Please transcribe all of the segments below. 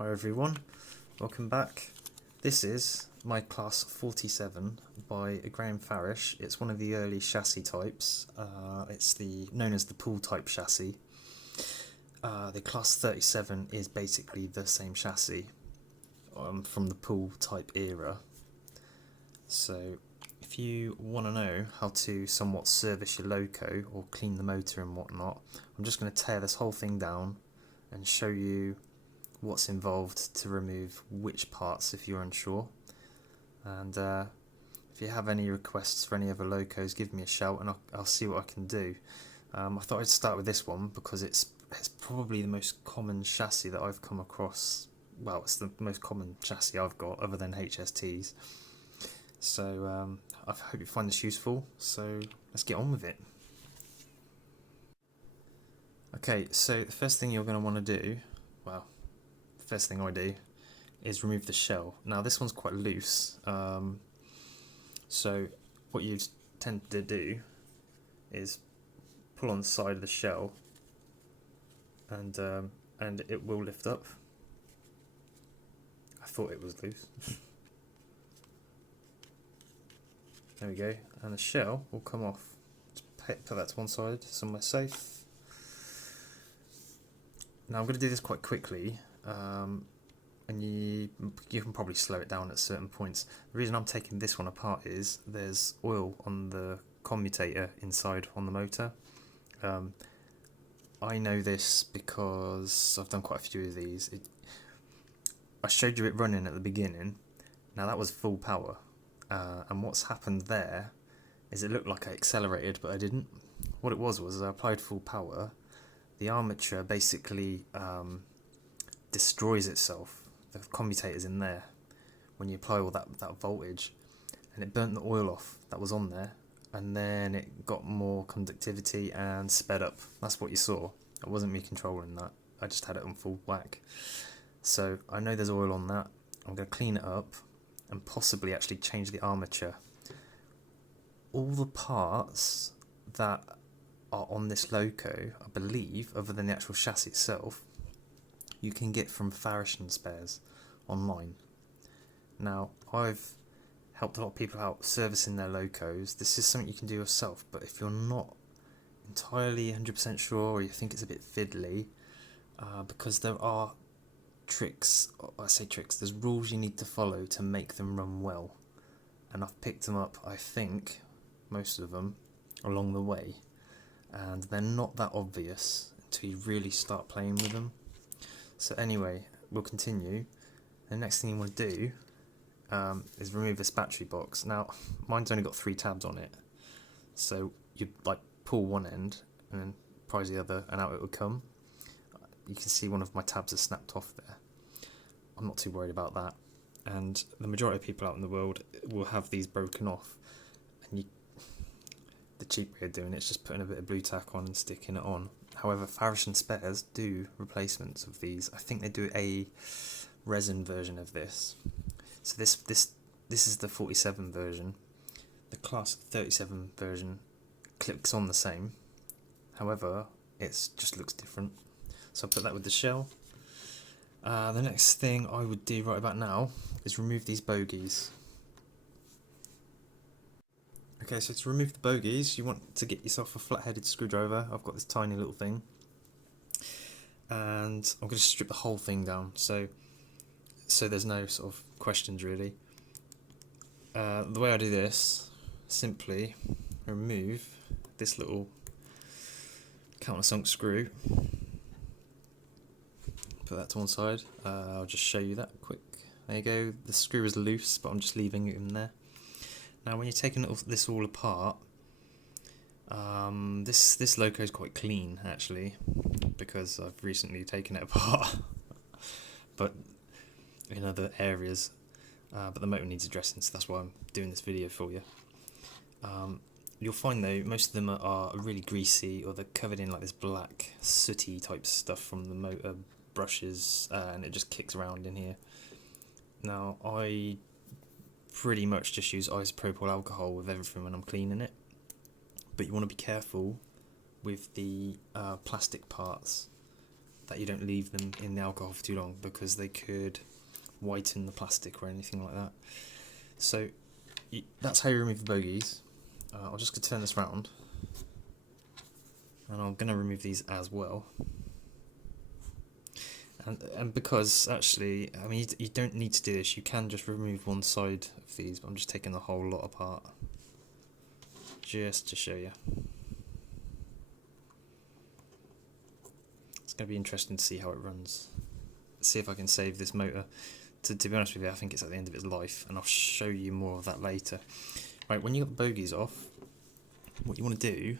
Hi everyone, welcome back. This is my class 47 by Graham Farish. It's one of the early chassis types. It's known as the Poole type chassis. The class 37 is basically the same chassis from the Poole type era. So if you want to know how to somewhat service your loco or clean the motor and whatnot, I'm just going to tear this whole thing down and show you what's involved to remove which parts if you're unsure. And if you have any requests for any other locos, give me a shout and I'll see what I can do. I thought I'd start with this one because it's probably the most common chassis that I've come across. Well, it's the most common chassis I've got other than HSTs. So I hope you find this useful, so let's get on with it. Okay, so the first thing you're going to want to do, well, the first thing I do is remove the shell. Now this one's quite loose, so what you tend to do is pull on the side of the shell and it will lift up. I thought it was loose. There we go, and the shell will come off. Just put that to one side, somewhere safe. Now I'm going to do this quite quickly, and you can probably slow it down at certain points. The reason I'm taking this one apart is there's oil on the commutator inside on the motor. I know this because I've done quite a few of these. I showed you it running at the beginning. Now that was full power. And what's happened there is it looked like I accelerated, but I didn't. What it was I applied full power. The armature basically destroys itself. The commutator's in there when you apply all that voltage, and it burnt the oil off that was on there, and then it got more conductivity and sped up. That's what you saw. It wasn't me controlling that. I just had it on full whack. So I know there's oil on that. I'm going to clean it up and possibly actually change the armature. All the parts that are on this loco, I believe, other than the actual chassis itself, you can get from Farish N Spares online. Now, I've helped a lot of people out servicing their locos. This is something you can do yourself, but if you're not entirely 100% sure or you think it's a bit fiddly, because there are tricks, I say tricks, there's rules you need to follow to make them run well, and I've picked them up, I think, most of them, along the way, and they're not that obvious until you really start playing with them. So anyway, we'll continue. The next thing you want to do is remove this battery box. Now, mine's only got 3 tabs on it, so you'd like pull one end and then prise the other and out it would come. You can see one of my tabs is snapped off there. I'm not too worried about that, and the majority of people out in the world will have these broken off, and the cheap way of doing it is just putting a bit of blue tack on and sticking it on. However, Farish N Spares do replacements of these. I think they do a resin version of this. So this is the 47 version. The class 37 version clicks on the same. However, it just looks different. So I'll put that with the shell. The next thing I would do right about now is remove these bogies. Okay, so to remove the bogies, you want to get yourself a flat-headed screwdriver. I've got this tiny little thing. And I'm going to strip the whole thing down, so there's no sort of questions really. The way I do this, simply remove this little countersunk screw. Put that to one side. I'll just show you that quick. There you go. The screw is loose, but I'm just leaving it in there. Now, when you're taking this all apart, this loco is quite clean actually, because I've recently taken it apart, but in other areas. But the motor needs addressing, so that's why I'm doing this video for you. You'll find though most of them are really greasy, or they're covered in like this black sooty type stuff from the motor brushes, and it just kicks around in here. Now I pretty much just use isopropyl alcohol with everything when I'm cleaning it, but you want to be careful with the plastic parts. that you don't leave them in the alcohol for too long, because they could whiten the plastic or anything like that. So that's how you remove the bogies. I'm just going to turn this round, and I'm going to remove these as well. And because actually, I mean, you don't need to do this, you can just remove one side of these, but I'm just taking the whole lot apart just to show you. It's going to be interesting to see how it runs. See if I can save this motor. To be honest with you, I think it's at the end of its life, and I'll show you more of that later. Right, when you got the bogies off, what you want to do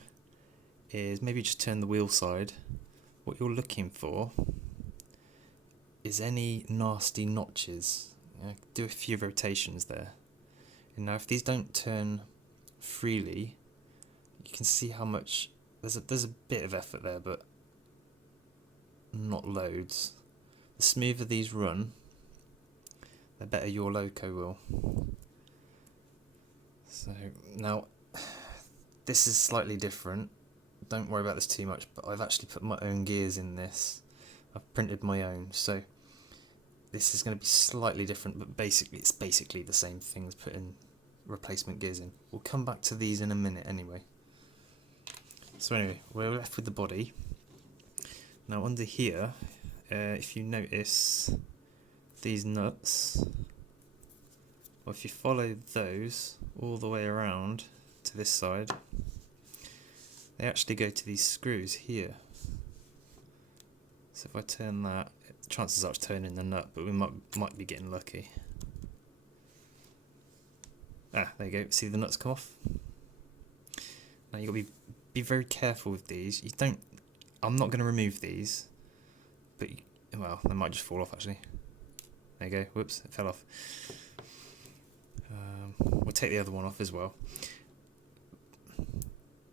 is maybe just turn the wheel side. What you're looking for is any nasty notches. Do a few rotations there. And now if these don't turn freely, you can see how much there's a bit of effort there, but not loads. The smoother these run, the better your loco will. So now this is slightly different. Don't worry about this too much, but I've actually put my own gears in this. I've printed my own, so this is going to be slightly different, but it's basically the same thing as putting replacement gears in. We'll come back to these in a minute anyway. So anyway, we're left with the body. Now under here, if you notice these nuts, well, if you follow those all the way around to this side, they actually go to these screws here. So if I turn that, chances are it's turning the nut, but we might be getting lucky. Ah, there you go. See the nuts come off? Now you've got to be very careful with these. I'm not going to remove these, but well, they might just fall off actually. There you go. Whoops, it fell off. We'll take the other one off as well.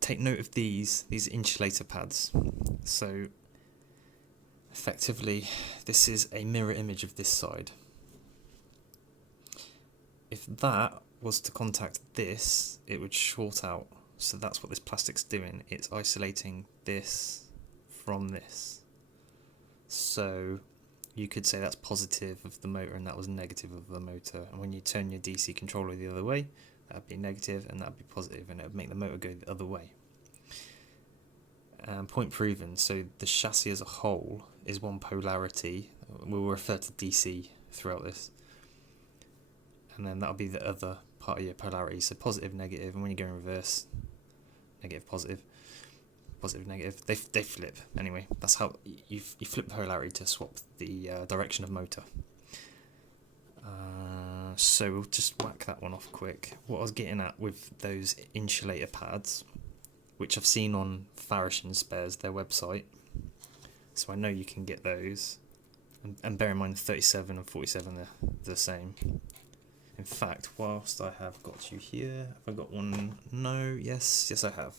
Take note of these insulator pads. So effectively, this is a mirror image of this side. If that was to contact this, it would short out. So that's what this plastic's doing. It's isolating this from this. So you could say that's positive of the motor and that was negative of the motor. And when you turn your DC controller the other way, that'd be negative and that'd be positive, and it would make the motor go the other way. Point proven. So the chassis as a whole is one polarity. We'll refer to DC throughout this. And then that'll be the other part of your polarity. So positive, negative, and when you go in reverse, negative, positive, positive, negative. They flip. Anyway, that's how you flip polarity to swap the direction of motor. So we'll just whack that one off quick. What I was getting at with those insulator pads, which I've seen on Farish N Spares, their website, so I know you can get those. And bear in mind, 37 and 47 are the same. In fact, whilst I have got you here, have I got one? No, yes I have.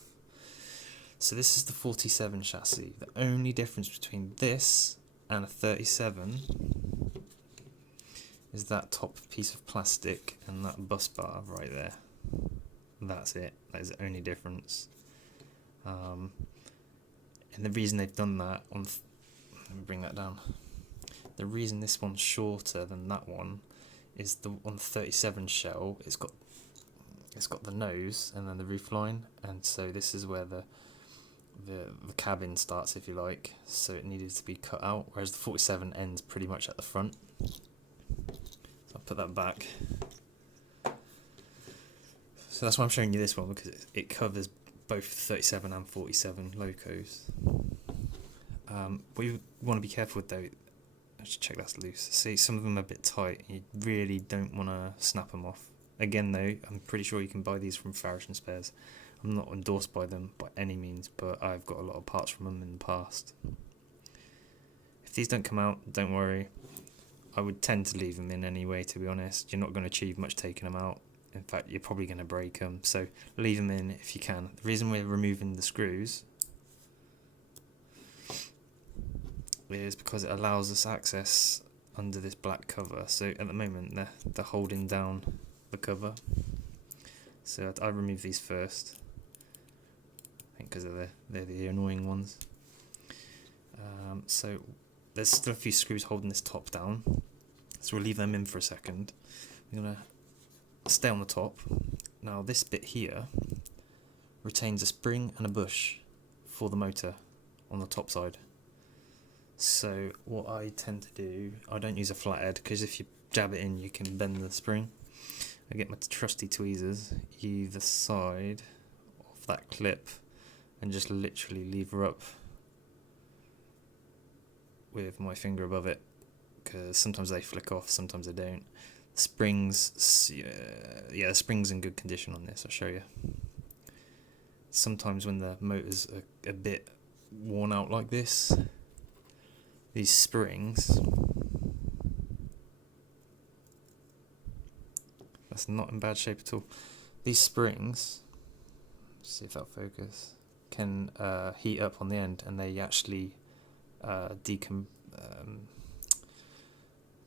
So this is the 47 chassis. The only difference between this and a 37 is that top piece of plastic and that bus bar right there. That's it. That is the only difference. And the reason they've done that let me bring that down. The reason this one's shorter than that one is on the 37 shell, it's got the nose and then the roof line, and so this is where the cabin starts, if you like. So it needed to be cut out, whereas the 47 ends pretty much at the front. So I'll put that back. So that's why I'm showing you this one, because it covers both 37 and 47 locos. What you want to be careful with though, let's check that's loose. See, some of them are a bit tight. You really don't want to snap them off. Again though, I'm pretty sure you can buy these from Farish N Spares. I'm not endorsed by them by any means, but I've got a lot of parts from them in the past. If these don't come out, don't worry. I would tend to leave them in anyway, to be honest. You're not going to achieve much taking them out. In fact, you're probably going to break them, so leave them in if you can. The reason we're removing the screws is because it allows us access under this black cover. So at the moment they're holding down the cover. So I remove these first, I think, because they're the annoying ones. So there's still a few screws holding this top down, so we'll leave them in for a second. I'm going to stay on the top. Now this bit here retains a spring and a bush for the motor on the top side. So what I tend to do, I don't use a flathead because if you jab it in you can bend the spring. I get my trusty tweezers either side of that clip and just literally lever up with my finger above it, because sometimes they flick off, sometimes they don't. Springs, yeah, the spring's in good condition on this, I'll show you. Sometimes when the motor's a bit worn out like this, these springs, that's not in bad shape at all. These springs, let's see if that'll focus, can heat up on the end, and they actually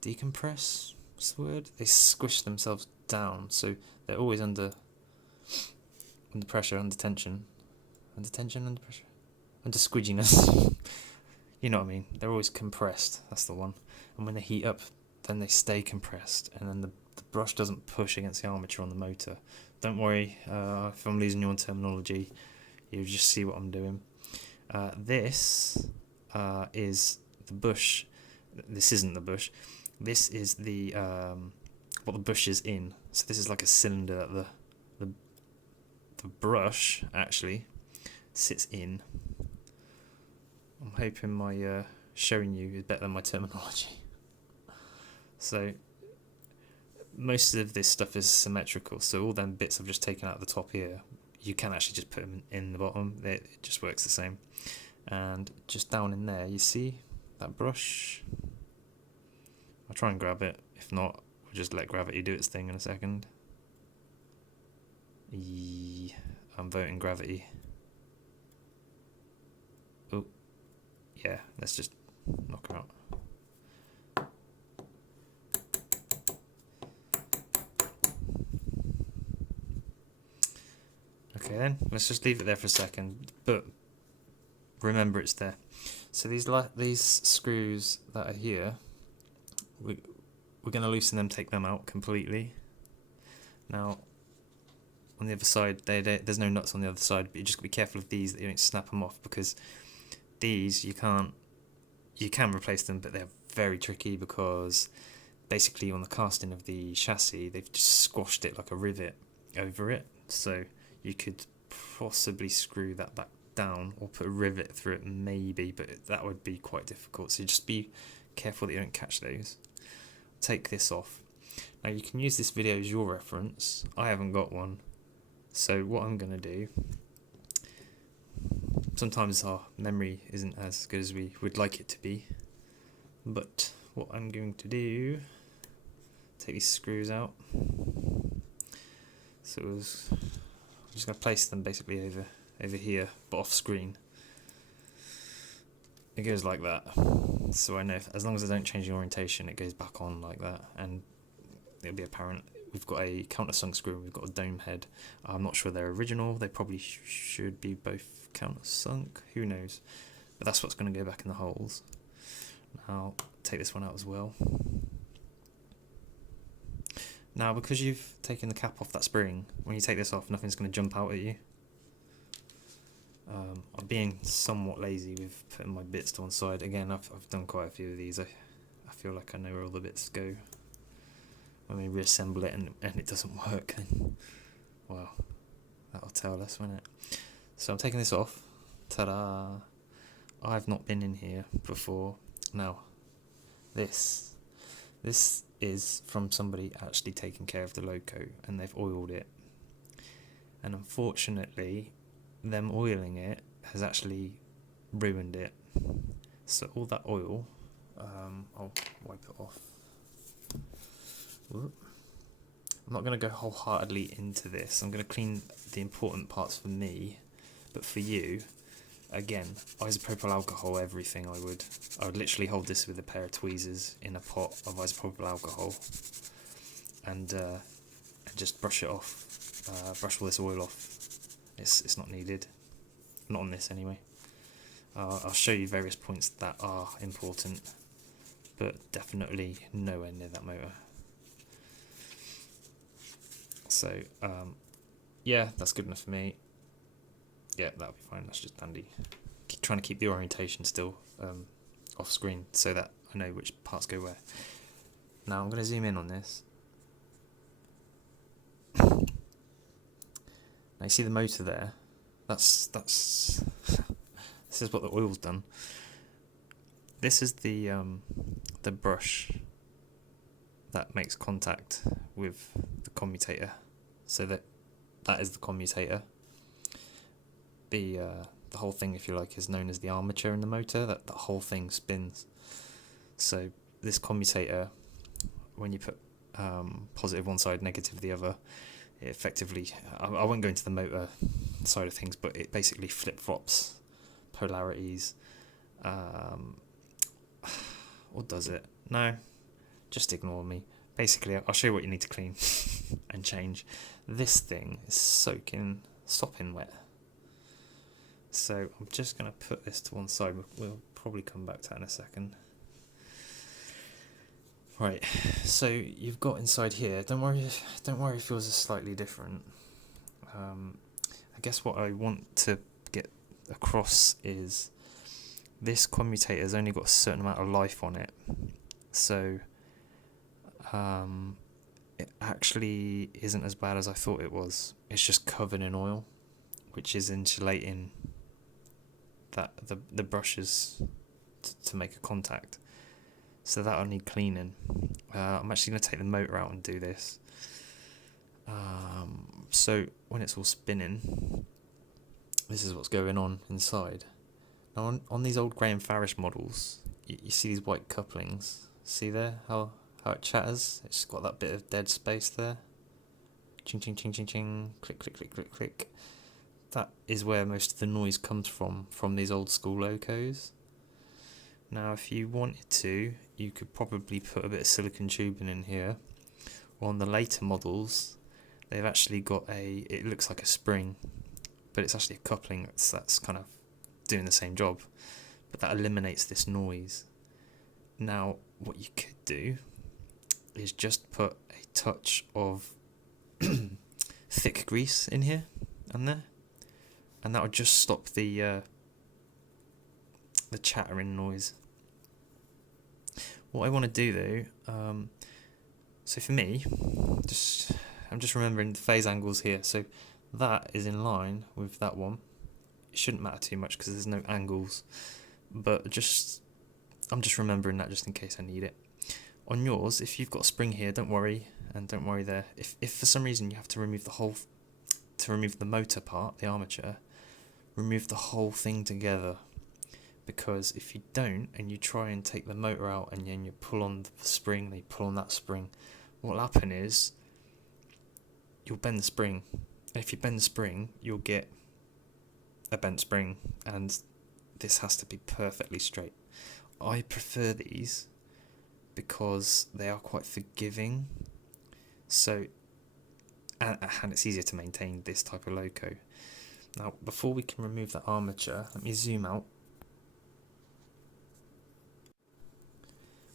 decompress, what's the word? They squish themselves down, so they're always under pressure, under tension, under pressure, under squidginess. You know what I mean? They're always compressed, that's the one. And when they heat up, then they stay compressed, and then the brush doesn't push against the armature on the motor. Don't worry, if I'm losing you on terminology, you just see what I'm doing. This is the bush. This isn't the bush. This is the what the bush is in. So this is like a cylinder that the brush actually sits in. I'm hoping my showing you is better than my terminology. So most of this stuff is symmetrical, so all them bits I've just taken out of the top here, you can actually just put them in the bottom. It just works the same. And just down in there, you see that brush? I'll try and grab it. If not, we'll just let gravity do its thing in a second. I'm voting gravity. Oh, yeah, let's just knock her out. Okay then, let's just leave it there for a second, but remember it's there. So these screws that are here, we're going to loosen them, take them out completely. Now, on the other side, there's no nuts on the other side, but you just got to be careful of these, that you don't snap them off, because these you can replace them, but they're very tricky, because basically on the casting of the chassis, they've just squashed it like a rivet over it, so you could possibly screw that back down or put a rivet through it maybe, but that would be quite difficult, so just be careful that you don't catch those. Take this off. Now you can use this video as your reference. I haven't got one, so what I'm going to do, sometimes our memory isn't as good as we would like it to be, but what I'm going to do, take these screws out. So I'm just going to place them basically over here, but off screen. It goes like that, so I know as long as I don't change the orientation, it goes back on like that, and it'll be apparent. We've got a countersunk screw and we've got a dome head. I'm not sure they're original, they probably should be both countersunk, who knows, but that's what's going to go back in the holes. Now take this one out as well. Now because you've taken the cap off that spring, when you take this off, nothing's going to jump out at you. I'm being somewhat lazy with putting my bits to one side. Again, I've done quite a few of these. I feel like I know where all the bits go. When we reassemble it and it doesn't work, then, well, that'll tell us, won't it? So I'm taking this off. Ta-da! I've not been in here before. Now, this is from somebody actually taking care of the loco, and they've oiled it. And unfortunately, them oiling it has actually ruined it. So all that oil, I'll wipe it off. Whoop. I'm not going to go wholeheartedly into this. I'm going to clean the important parts for me, but for you, again, isopropyl alcohol everything. I would literally hold this with a pair of tweezers in a pot of isopropyl alcohol, and just brush it off. Brush all this oil off. It's not needed, not on this anyway. I'll show you various points that are important. but definitely nowhere near that motor. So yeah, that's good enough for me. Yeah, that'll be fine. That's just dandy. Trying to keep the orientation still off screen so that I know which parts go where. Now I'm going to zoom in on this. Now you see the motor there. That's this is what the oil's done. This is the brush that makes contact with the commutator. So that is the commutator. The whole thing, if you like, is known as the armature in the motor. That the whole thing spins. So this commutator, when you put positive one side, negative the other, it effectively, I won't go into the motor side of things, but it basically flip-flops polarities. Or does it? No, just ignore me. Basically, I'll show you what you need to clean and change. This thing is sopping wet. So I'm just going to put this to one side. We'll probably come back to that in a second. Right, so you've got inside here. Don't worry if yours is slightly different. I guess what I want to get across is this commutator has only got a certain amount of life on it. So it actually isn't as bad as I thought it was. It's just covered in oil, which is insulating that the brushes to make a contact. So that'll need cleaning. I'm actually going to take the motor out and do this. So when it's all spinning, this is what's going on inside. Now on these old Graham Farish models, you see these white couplings. See there how it chatters? It's got that bit of dead space there. Ching ching ching ching ching. Click click click click click. That is where most of the noise comes from these old school locos. Now if you wanted to, you could probably put a bit of silicone tubing in here. Or on the later models, they've actually got it looks like a spring, but it's actually a coupling that's kind of doing the same job, but that eliminates this noise. Now what you could do is just put a touch of thick grease in here and there, and that would just stop the chattering noise. What I want to do though, so for me, I'm just remembering the phase angles here. So that is in line with that one. It shouldn't matter too much because there's no angles, but I'm just remembering that just in case I need it. On yours, if you've got a spring here, don't worry, and don't worry there. If for some reason you have to remove remove the motor part, the armature, remove the whole thing together. Because if you don't, and you try and take the motor out, and then you pull on the spring, then you pull on that spring, what will happen is you'll bend the spring. And if you bend the spring, you'll get a bent spring, and this has to be perfectly straight. I prefer these because they are quite forgiving. So, and it's easier to maintain this type of loco. Now, before we can remove the armature, let me zoom out.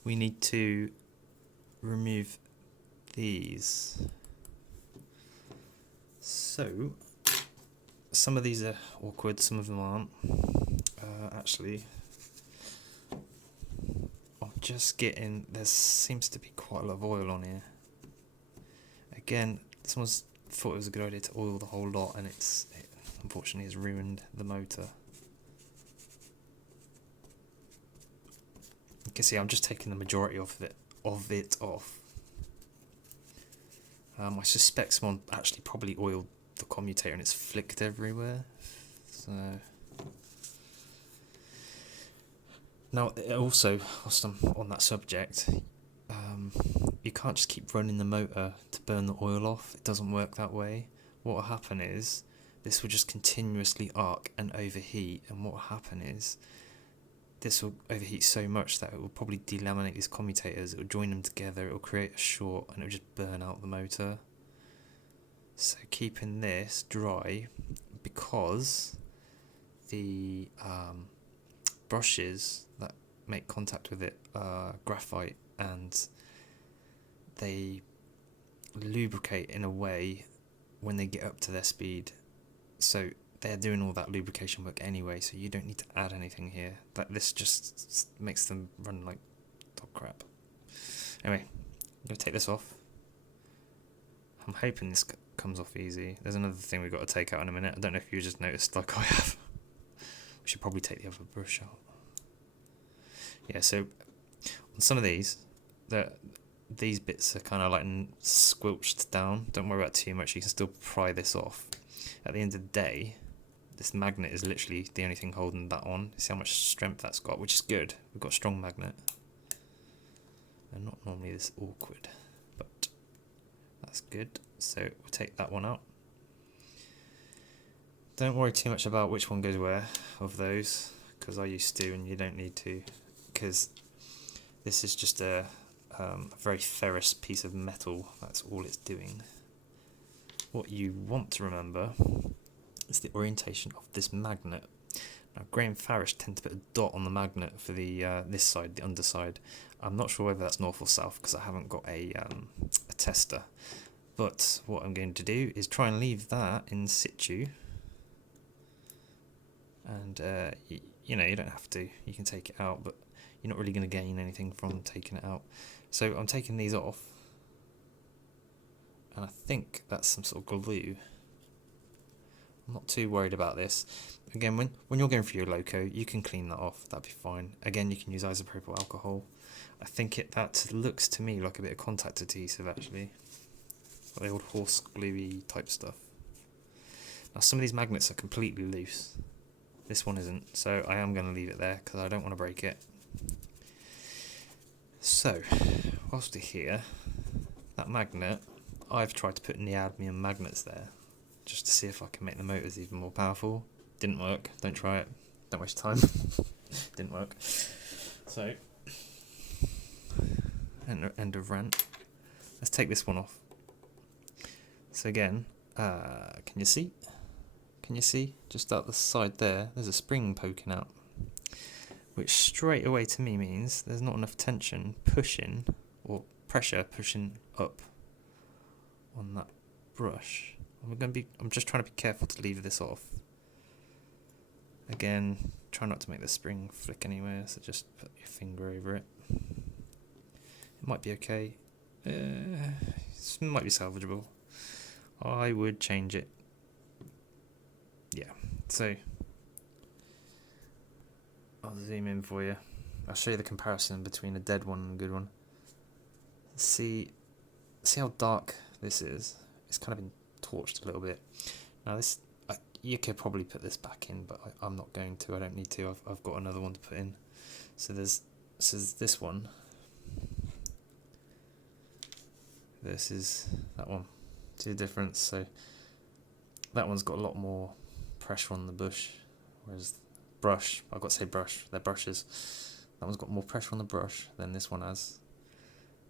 We need to remove these. So, some of these are awkward, some of them aren't. Actually, I'm just getting, there seems to be quite a lot of oil on here. Again, someone's thought it was a good idea to oil the whole lot, and it unfortunately has ruined the motor. You can see I'm just taking the majority of it off. I suspect someone actually probably oiled the commutator and it's flicked everywhere. So now also, whilst I'm on that subject, you can't just keep running the motor to burn the oil off. It doesn't work that way. What will happen is this will just continuously arc and overheat, and what will happen is this will overheat so much that it will probably delaminate these commutators, it will join them together, it will create a short, and it will just burn out the motor. So keeping this dry, because the brushes that make contact with it are graphite, and they lubricate in a way when they get up to their speed. So they're doing all that lubrication work anyway, so you don't need to add anything here. This just makes them run like dog crap. Anyway, I'm going to take this off. I'm hoping this comes off easy. There's another thing we've got to take out in a minute. I don't know if you just noticed like I have. We should probably take the other brush out. Yeah, so on some of these bits are kind of like squelched down. Don't worry about too much. You can still pry this off. At the end of the day, this magnet is literally the only thing holding that on. See how much strength that's got, which is good. We've got a strong magnet. They're not normally this awkward, but that's good. So we'll take that one out. Don't worry too much about which one goes where of those, because I used to, and you don't need to, because this is just a very ferrous piece of metal. That's all it's doing. What you want to remember is the orientation of this magnet. Now, Graham Farish tend to put a dot on the magnet for the this side, the underside. I'm not sure whether that's north or south because I haven't got a tester. But what I'm going to do is try and leave that in situ. And you know, you don't have to. You can take it out, but you're not really going to gain anything from taking it out. So I'm taking these off. And I think that's some sort of glue. I'm not too worried about this. Again, when you're going through your loco, you can clean that off. That'd be fine. Again, you can use isopropyl alcohol. I think that looks to me like a bit of contact adhesive, actually. Like the old horse gluey type stuff. Now, some of these magnets are completely loose. This one isn't, so I am going to leave it there because I don't want to break it. So, whilst we're here, that magnet, I've tried to put neodymium magnets there just to see if I can make the motors even more powerful. Didn't work. Don't try it. Don't waste time. Didn't work. So, end of rant. Let's take this one off. So again, can you see? Can you see? Just out the side there, there's a spring poking out. Which straight away to me means there's not enough tension pushing, or pressure pushing up on that brush. I'm just trying to be careful to leave this off. Again, try not to make the spring flick anywhere, so just put your finger over it. It might be okay. It might be salvageable. I would change it. Yeah, so I'll zoom in for you. I'll show you the comparison between a dead one and a good one. See how dark this is? It's kind of been torched a little bit. Now this, you could probably put this back in, but I'm not going to. I don't need to. I've got another one to put in. So there's this one versus that one. See the difference? So that one's got a lot more pressure on the bush, whereas brush, I've got to say brush, they're brushes. That one's got more pressure on the brush than this one has.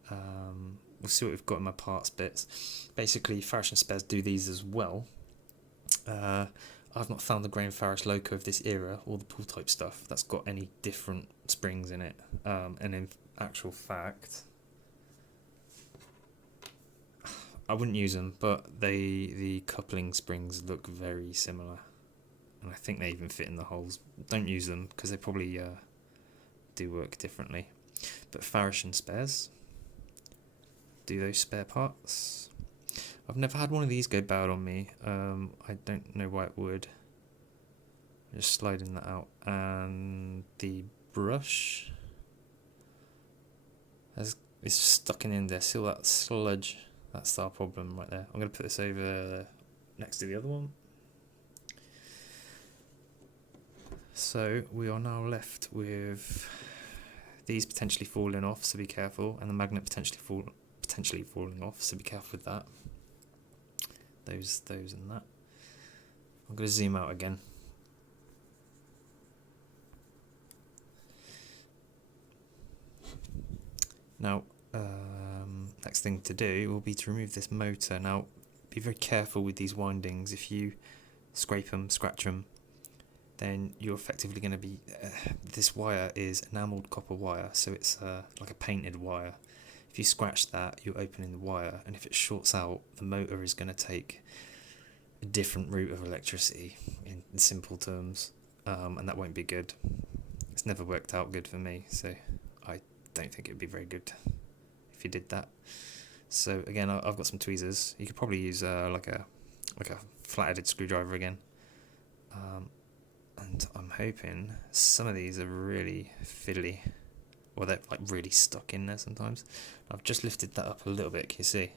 We'll see what we've got in my parts bits. Basically, Farish N Spares do these as well. I've not found the Graham Farish loco of this era, or the Poole type stuff, that's got any different springs in it. And in actual fact, I wouldn't use them, but the coupling springs look very similar. And I think they even fit in the holes. Don't use them, because they probably do work differently. But Farish N Spares do those spare parts. I've never had one of these go bad on me. I don't know why it would. Just sliding that out. And the brush is stuck in there. See all that sludge? That's our problem right there. I'm going to put this over next to the other one. So we are now left with these potentially falling off, so be careful, and the magnet potentially falling off, so be careful with that. Those and that. I'm going to zoom out again. Now, next thing to do will be to remove this motor. Now, be very careful with these windings. If you scrape them, scratch them, then you're effectively going to be, this wire is enamelled copper wire, so it's like a painted wire. If you scratch that, you're opening the wire, and if it shorts out, the motor is going to take a different route of electricity, in simple terms, and that won't be good. It's never worked out good for me, so I don't think it would be very good if you did that. So again, I've got some tweezers. You could probably use like a flat-headed screwdriver again. And I'm hoping some of these are really fiddly, or they're like really stuck in there sometimes. I've just lifted that up a little bit, can you see?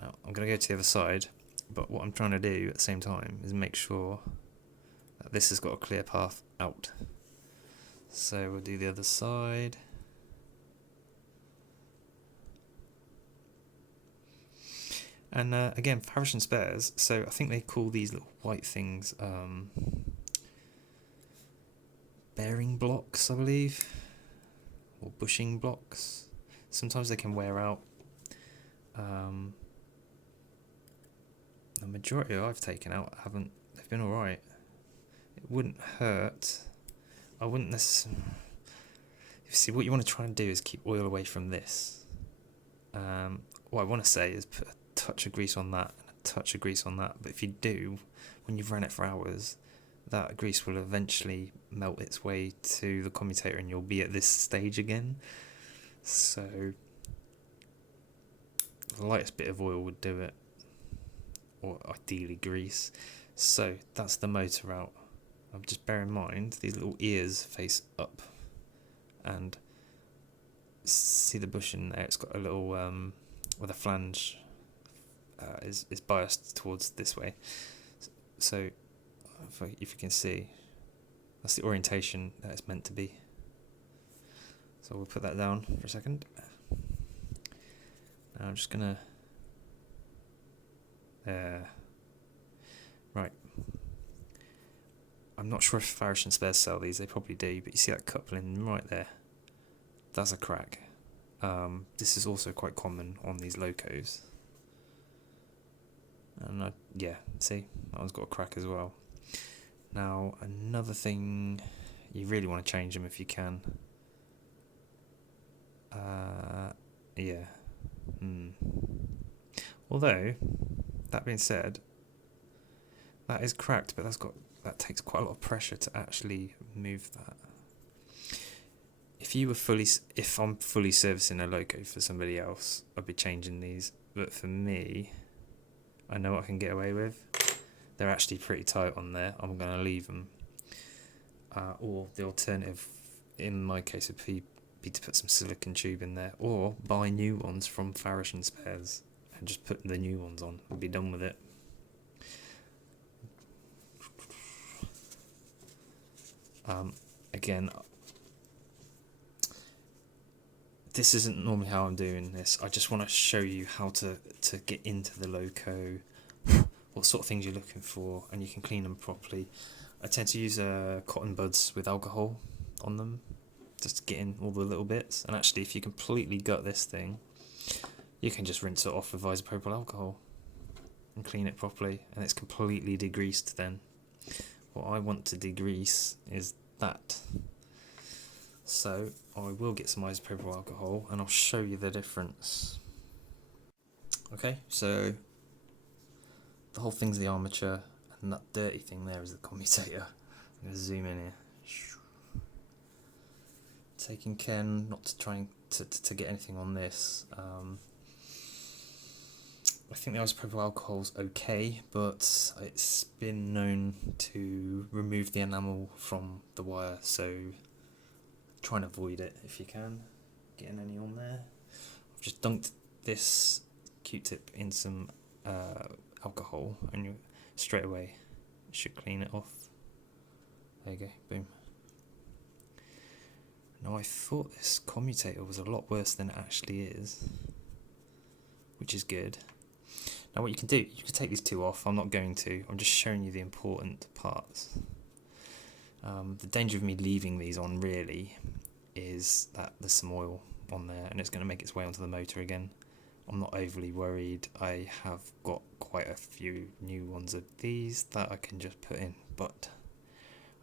Now I'm going to go to the other side, but what I'm trying to do at the same time is make sure that this has got a clear path out. So we'll do the other side. And again, Farish N Spares, so I think they call these little white things bearing blocks, I believe, or bushing blocks. Sometimes they can wear out. The majority I've taken out haven't, they've been alright. It wouldn't hurt. I wouldn't necessarily... See, what you want to try and do is keep oil away from this. What I want to say is put a touch of grease on that and a touch of grease on that, but if you do, when you've run it for hours, that grease will eventually melt its way to the commutator and you'll be at this stage again. So the lightest bit of oil would do it, or ideally grease. So that's the motor out. Just bear in mind these little ears face up, and see the bushing there, it's got a little where the flange is biased towards this way. So if you can see, that's the orientation that it's meant to be. So we'll put that down for a second. Now I'm just gonna right. I'm not sure if Farish N Spares sell these, they probably do, but you see that coupling right there? That's a crack. This is also quite common on these locos. And yeah, see, that one's got a crack as well. Now, another thing, you really want to change them if you can. Yeah. Although, that being said, that is cracked, but that takes quite a lot of pressure to actually move that. If I'm fully servicing a loco for somebody else, I'd be changing these. But for me, I know what I can get away with. They're actually pretty tight on there. I'm going to leave them. Or the alternative, in my case, would be to put some silicone tube in there, or buy new ones from Farish N Spares and just put the new ones on and be done with it. Again, this isn't normally how I'm doing this. I just want to show you how to get into the loco, what sort of things you're looking for, and you can clean them properly. I tend to use cotton buds with alcohol on them, just to get in all the little bits. And actually, if you completely gut this thing, you can just rinse it off with isopropyl alcohol and clean it properly, and it's completely degreased then. What I want to degrease is that. So I will get some isopropyl alcohol and I'll show you the difference. Okay, so the whole thing's the armature, and that dirty thing there is the commutator. I'm going to zoom in here. Taking care not to try to get anything on this. I think the isopropyl alcohol's okay, but it's been known to remove the enamel from the wire, so try and avoid it if you can, getting any on there. I've just dunked this Q-tip in some alcohol, and you straight away should clean it off. There you go, boom. Now I thought this commutator was a lot worse than it actually is, which is good. Now what you can do, you can take these two off. I'm not going to, I'm just showing you the important parts. The danger of me leaving these on really is that there's some oil on there and it's going to make its way onto the motor again. I'm not overly worried. I have got quite a few new ones of these that I can just put in but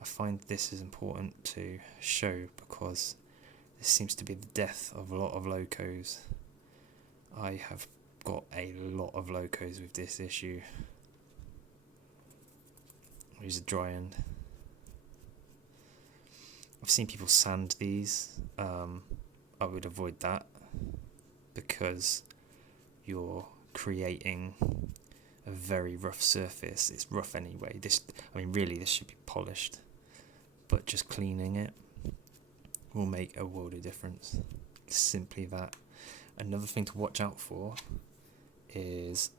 I find this is important to show because this seems to be the death of a lot of locos. I have got a lot of locos with this issue. I'll use a dry end. I've seen people sand these. I would avoid that because you're creating a very rough surface. It's rough anyway. Really this should be polished, but just cleaning it will make a world of difference. Simply that. Another thing to watch out for is,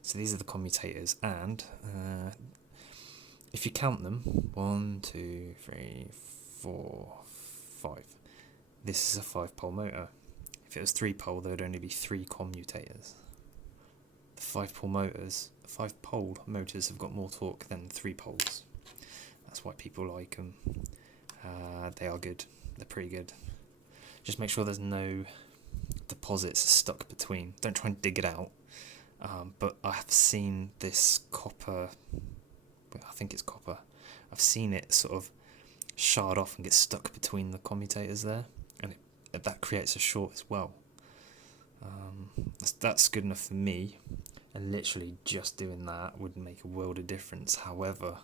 so these are the commutators, and if you count them, 1, 2, 3, 4, 5. This is a 5-pole motor. If it was 3-pole, there would only be 3 commutators. The 5-pole motors have got more torque than 3 poles. That's why people like them. They are good. They're pretty good. Just make sure there's no deposits stuck between. Don't try and dig it out. But I have seen this copper. I think it's copper. I've seen it sort of shard off and get stuck between the commutators there, and that creates a short as well. That's good enough for me, and literally just doing that would make a world of difference. However,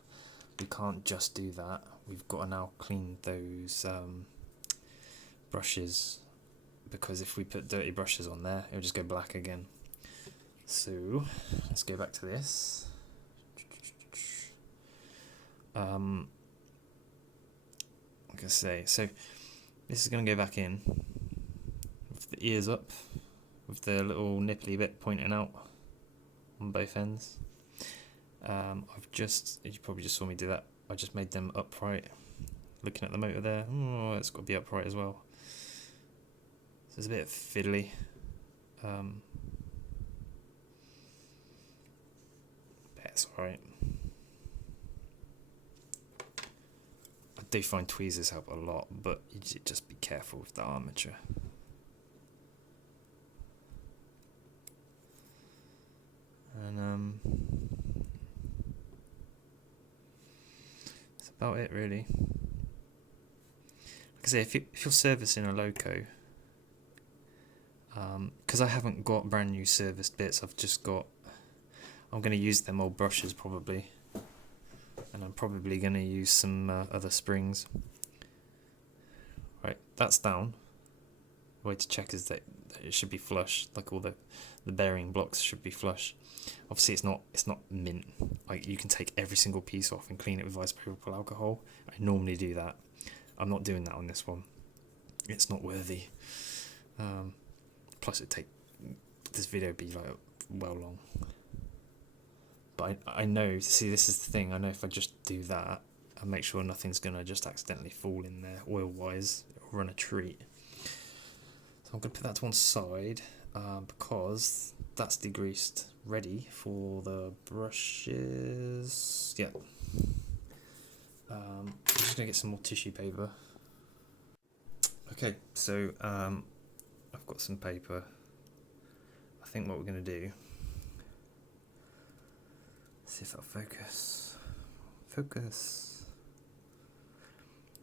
we can't just do that. We've got to now clean those brushes, because if we put dirty brushes on there, it'll just go black again. So let's go back to this. Like I say, so this is going to go back in with the ears up, with the little nipply bit pointing out on both ends. You probably just saw me do that. I just made them upright. Looking at the motor there, it's got to be upright as well. So it's a bit fiddly. That's alright. I do find tweezers help a lot, but you just be careful with the armature. And that's about it really. Like I say, if you're servicing a loco, because I haven't got brand new serviced bits, I'm going to use them old brushes probably, and I'm probably going to use some other springs. Right, that's down. The way to check is that it should be flush, like all the bearing blocks should be flush. Obviously it's not mint, like you can take every single piece off and clean it with isopropyl alcohol. I normally do that. I'm not doing that on this one. It's not worthy. Plus this video would be like well long. But I know, see, this is the thing, I know if I just do that and make sure nothing's going to just accidentally fall in there oil-wise, it'll run a treat. So I'm going to put that to one side because that's degreased, ready for the brushes. Yeah. I'm just going to get some more tissue paper. Okay, so I've got some paper. I think what we're going to do, see if that'll focus.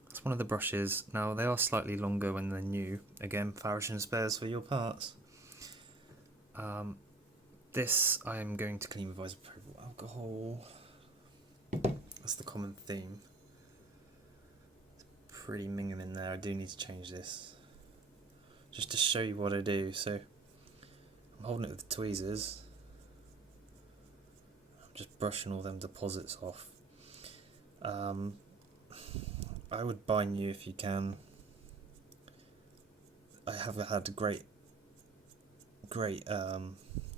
That's one of the brushes. Now they are slightly longer when they're new. Again, Farish N Spares for your parts. This I am going to clean with isopropyl alcohol. That's the common theme. It's pretty minging in there. I do need to change this. Just to show you what I do. So I'm holding it with the tweezers. Just brushing all them deposits off. I would buy new if you can. I have had great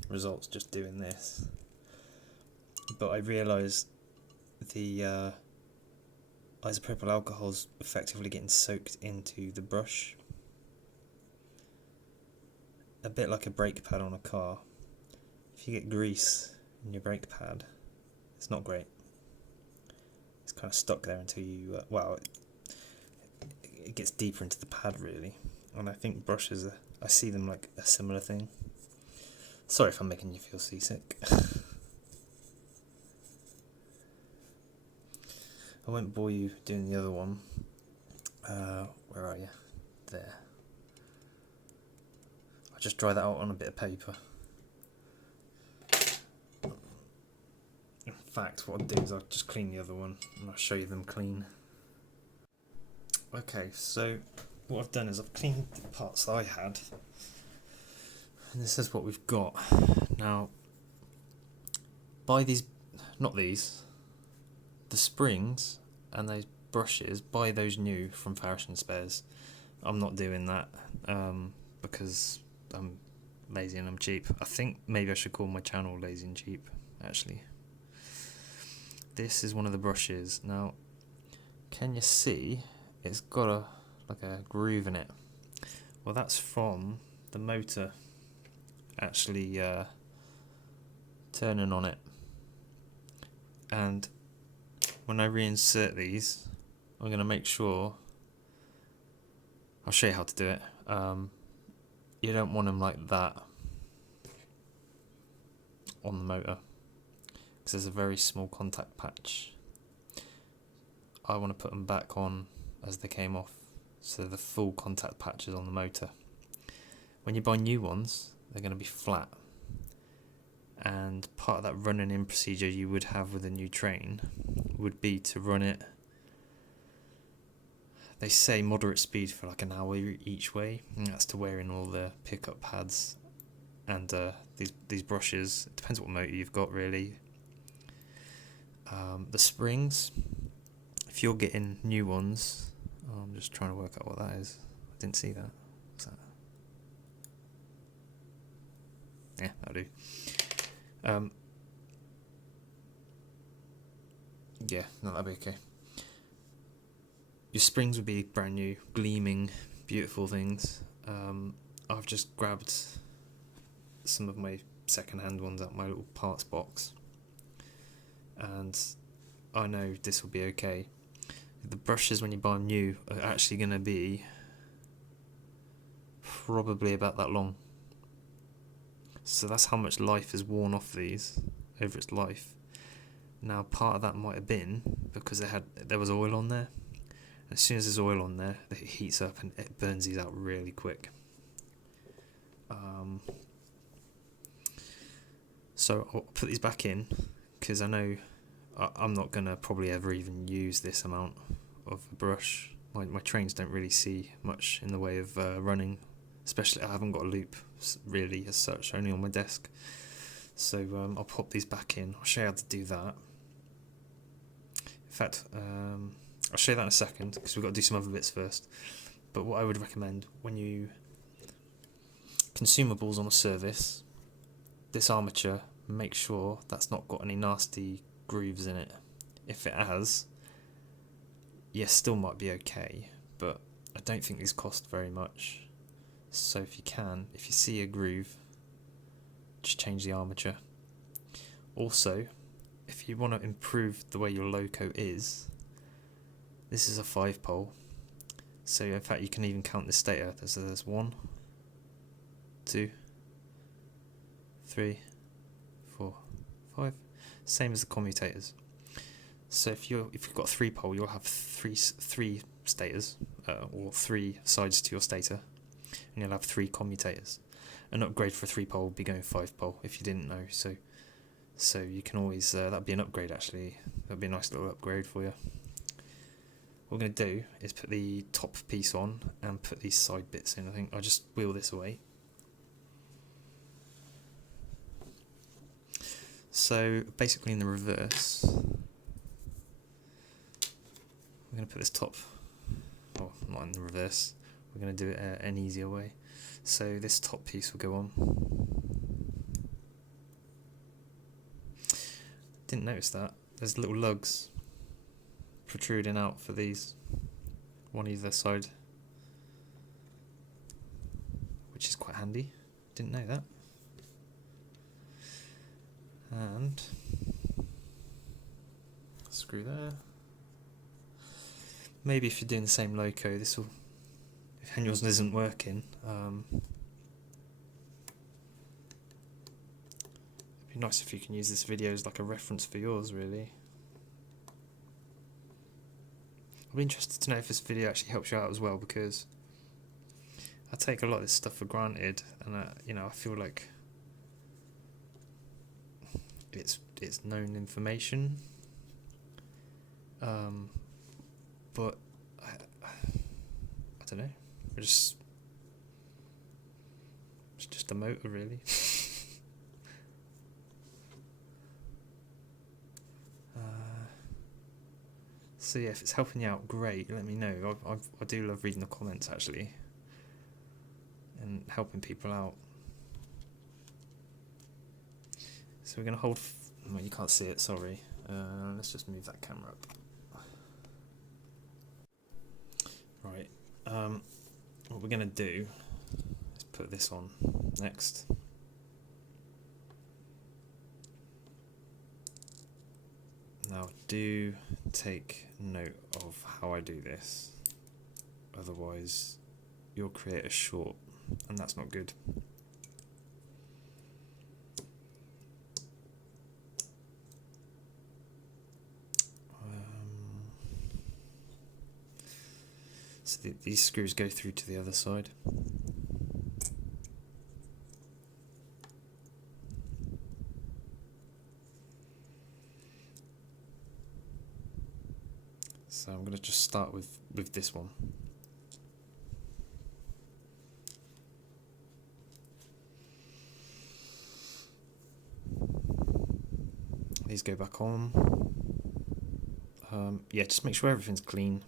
results just doing this, but I realised the isopropyl alcohol's effectively getting soaked into the brush, a bit like a brake pad on a car. If you get grease in your brake pad, it's not great. It's kind of stuck there until you it gets deeper into the pad really, and I think brushes I see them like a similar thing. Sorry if I'm making you feel seasick. I won't bore you doing the other one. Where are you? There. I'll just dry that out on a bit of paper. In fact, what I'll do is I'll just clean the other one and I'll show you them clean. Okay, so what I've done is I've cleaned the parts that I had, and this is what we've got. Now, buy these, not these, the springs and those brushes, buy those new from Farish N Spares. I'm not doing that because I'm lazy and I'm cheap. I think maybe I should call my channel Lazy and Cheap, actually. This is one of the brushes. Now, can you see it's got like a groove in it? Well, that's from the motor actually turning on it. And when I reinsert these, I'm going to make sure, I'll show you how to do it. You don't want them like that on the motor, because there's a very small contact patch. I want to put them back on as they came off, so the full contact patch is on the motor. When you buy new ones, they're going to be flat, and part of that running in procedure you would have with a new train would be to run it, they say moderate speed for like an hour each way, and that's to wear in all the pickup pads and these brushes. It depends what motor you've got, really. The springs, if you're getting new ones, I'm just trying to work out what that is. I didn't see that. What's that? Yeah, that'll do. Yeah, no, that'll be okay. Your springs would be brand new, gleaming, beautiful things. I've just grabbed some of my second-hand ones out of my little parts box, and I know this will be okay. The brushes, when you buy them new, are actually going to be probably about that long. So that's how much life is worn off these over its life. Now, part of that might have been because there was oil on there. As soon as there's oil on there, it heats up and it burns these out really quick. So I'll put these back in, because I know I'm not going to probably ever even use this amount of a brush. My trains don't really see much in the way of running, especially I haven't got a loop really as such, only on my desk. So I'll pop these back in. I'll show you how to do that. In fact, I'll show you that in a second, because we've got to do some other bits first. But what I would recommend, when you consumables on a service, this armature, make sure that's not got any nasty grooves in it. If it has, yes, still might be okay, but I don't think these cost very much. So if you see a groove, just change the armature. Also, if you want to improve the way your loco is, this is a 5-pole, so in fact you can even count the stator. There's 1, 2, 3, 4, 5, same as the commutators. So if you've got 3-pole, you'll have three stators, or 3 sides to your stator, and you'll have 3 commutators. An upgrade for a 3-pole would be going 5-pole, if you didn't know. So you can always that'd be an upgrade actually. That'd be a nice little upgrade for you. What we're going to do is put the top piece on and put these side bits in. I think I'll just wheel this away. So basically in the reverse, we're going to put this top, well, not in the reverse, we're going to do it an easier way. So this top piece will go on. Didn't notice that. There's little lugs protruding out for these, one either side, which is quite handy. Didn't know that. And screw there. Maybe if you're doing the same loco, this will, if yours isn't working, it'd be nice if you can use this video as like a reference for yours, really. I'll be interested to know if this video actually helps you out as well, because I take a lot of this stuff for granted, and I feel like it's known information, but I don't know. It's just a motor, really. So yeah, if it's helping you out, great. Let me know. I do love reading the comments, actually, and helping people out. So we're gonna hold. Well, you can't see it. Sorry. Let's just move that camera up. Right. What we're gonna do is put this on next. Now, do take note of how I do this, otherwise you'll create a short, and that's not good. So these screws go through to the other side. So I'm going to just start with this one. These go back on. Yeah, just make sure everything's clean.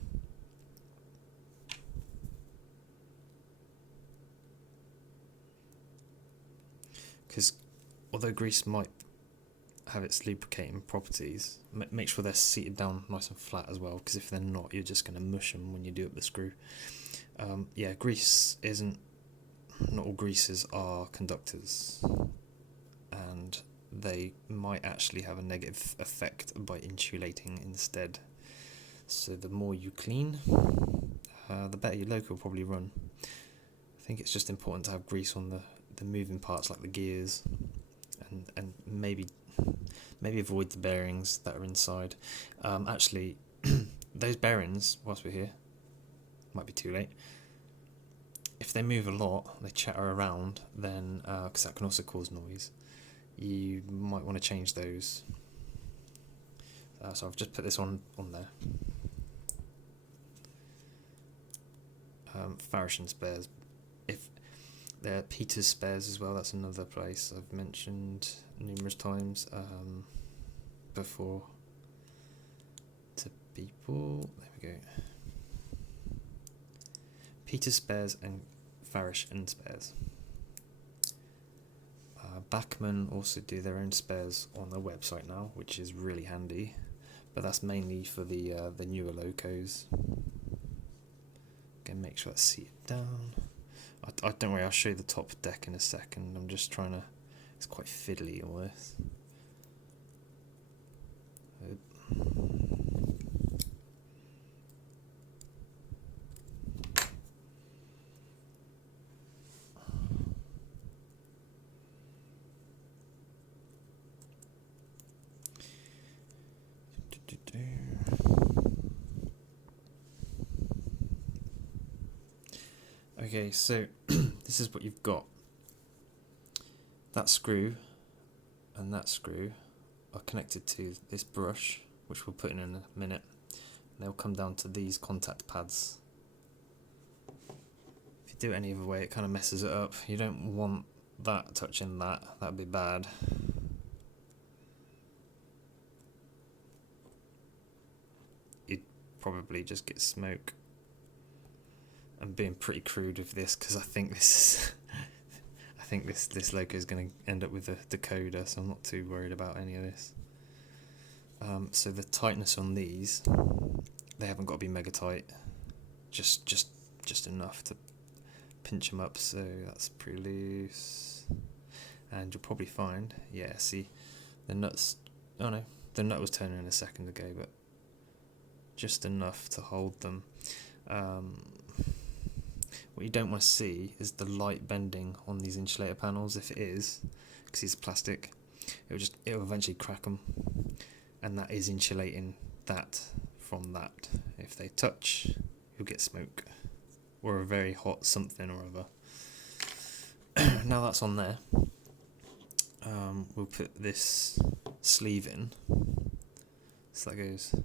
Because although grease might have its lubricating properties, make sure they're seated down nice and flat as well, because if they're not, you're just going to mush them when you do up the screw. Yeah, grease isn't, not all greases are conductors, and they might actually have a negative effect by insulating instead. So the more you clean, the better your loco will probably run. I think it's just important to have grease on the moving parts like the gears, and maybe avoid the bearings that are inside. Actually, those bearings, whilst we're here, might be too late. If they move a lot, they chatter around, then because that can also cause noise, you might want to change those. So I've just put this on there. Farish N Spares. If they're Peter's Spares as well, that's another place I've mentioned numerous times before to people. There we go. Peter's Spares and Farish N Spares. Bachmann also do their own spares on their website now, which is really handy, but that's mainly for the newer locos. Again, make sure that's seated down. I don't worry, I'll show you the top deck in a second. I'm just trying to. It's quite fiddly, all this. Okay, so this is what you've got. That screw and that screw are connected to this brush, which we'll put in a minute. And they'll come down to these contact pads. If you do it any other way, it kind of messes it up. You don't want that touching that. That'd be bad. You'd probably just get smoke. I'm being pretty crude with this because I think this this loco is going to end up with a decoder, so I'm not too worried about any of this. So the tightness on these, they haven't got to be mega tight, just enough to pinch them up. So that's pretty loose, and you'll probably find, yeah, see the nuts. Oh no, the nut was turning a second ago, but just enough to hold them. What you don't want to see is the light bending on these insulator panels. If it is, because it's it'll eventually crack them, and that is insulating that from that. If they touch, you'll get smoke or a very hot something or other. Now that's on there, we'll put this sleeve in, so that goes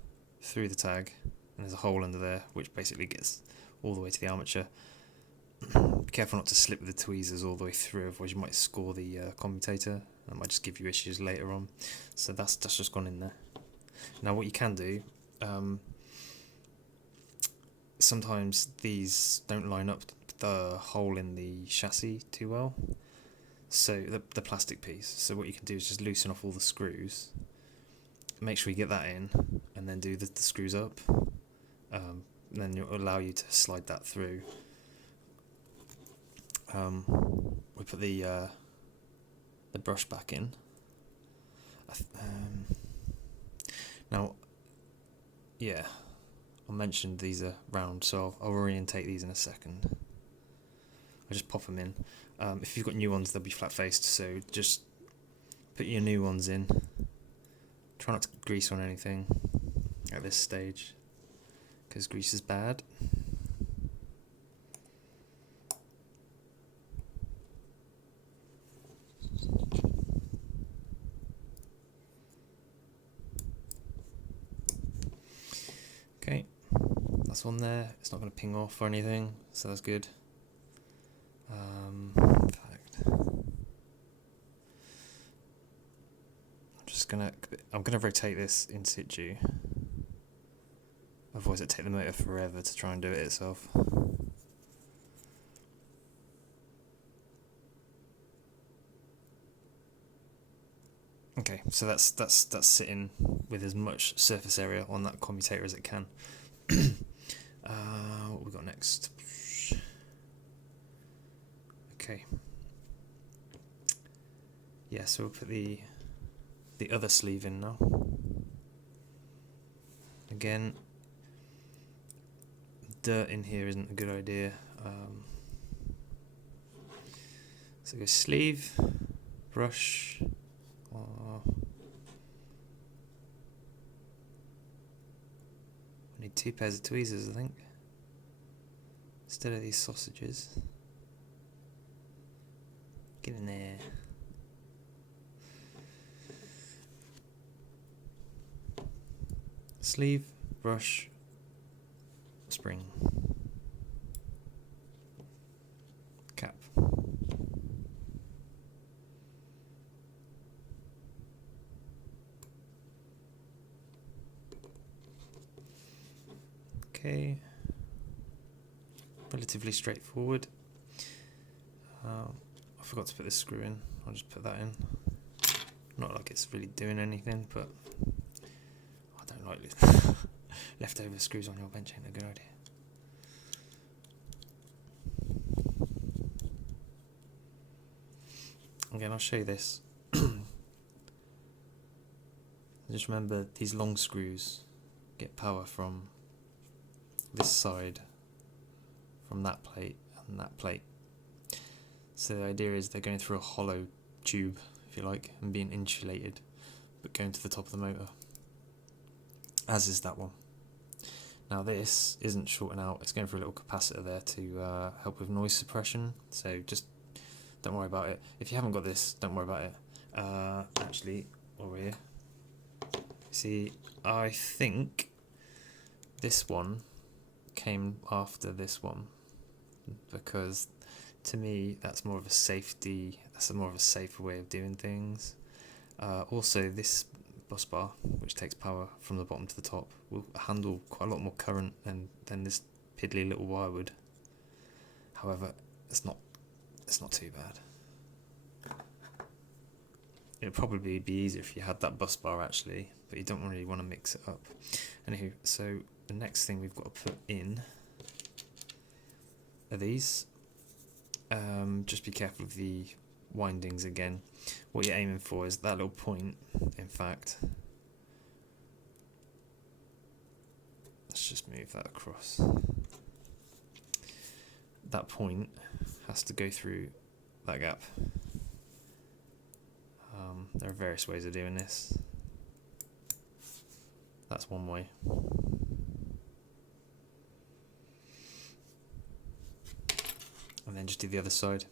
through the tag, and there's a hole under there which basically gets all the way to the armature. Be careful not to slip the tweezers all the way through, otherwise you might score the commutator. That might just give you issues later on. So that's just gone in there. Now what you can do, sometimes these don't line up the hole in the chassis too well, so the plastic piece. So what you can do is just loosen off all the screws, make sure you get that in, and then do the screws up. Then it'll allow you to slide that through. We put the brush back in. Now, yeah, I mentioned these are round, so I'll orientate these in a second. I'll just pop them in. If you've got new ones, they'll be flat faced, so just put your new ones in. Try not to grease on anything at this stage, because grease is bad. Okay, that's on there. It's not going to ping off or anything, so that's good. I'm gonna rotate this in situ. Otherwise, it'd take the motor forever to try and do it itself. Okay, so that's sitting with as much surface area on that commutator as it can. What we got next? Okay. Yeah, so we'll put the other sleeve in now. Again, dirt in here isn't a good idea. So go sleeve, brush. I need 2 pairs of tweezers, I think, instead of these sausages. Get in there. Sleeve, brush, spring, cap. Okay, relatively straightforward. I forgot to put this screw in. I'll just put that in. Not like it's really doing anything, but I don't like leftover screws on your bench. Ain't a good idea. Again, I'll show you this. Just remember, these long screws get power from this side, from that plate and that plate. So the idea is they're going through a hollow tube, if you like, and being insulated, but going to the top of the motor, as is that one. Now this isn't shorting out, it's going through a little capacitor there to help with noise suppression, so just don't worry about it. If you haven't got this, don't worry about it. Actually, over here, see, I think this one came after this one, because to me that's more of a safety, that's more of a safer way of doing things. Also, this bus bar, which takes power from the bottom to the top, will handle quite a lot more current than this piddly little wire would. However, it's not too bad. It'd probably be easier if you had that bus bar actually, but you don't really want to mix it up. Anywho, so the next thing we've got to put in are these. Just be careful of the windings again. What you're aiming for is that little point, in fact. Let's just move that across. That point has to go through that gap. There are various ways of doing this. That's one way. and then just do the other side.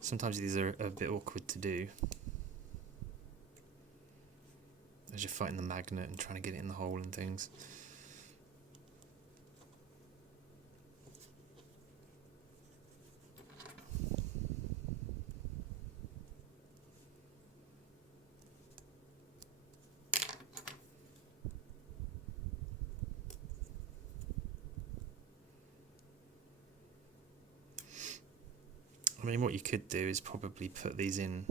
Sometimes these are a bit awkward to do as you're fighting the magnet and trying to get it in the hole and things. I mean, what you could do is probably put these in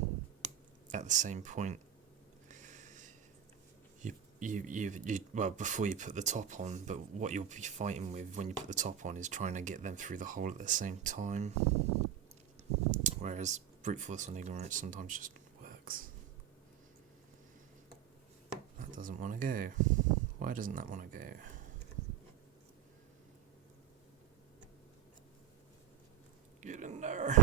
at the same point. Well, before you put the top on, but what you'll be fighting with when you put the top on is trying to get them through the hole at the same time. Whereas brute force on ignorance sometimes just works. That doesn't want to go. Why doesn't that want to go? Get in there.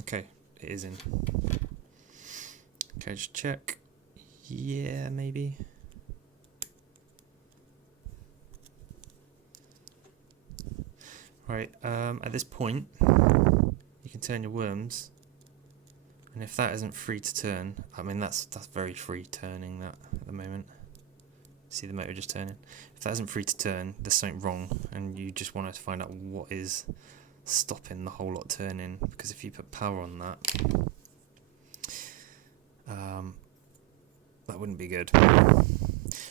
Okay, it is in. Okay, just check. Yeah, maybe. Right, at this point, you can turn your worms. And if that isn't free to turn, I mean that's very free turning that at the moment. See the motor just turning. If that isn't free to turn, there's something wrong, and you just want to find out what is stopping the whole lot turning. Because if you put power on that, that wouldn't be good.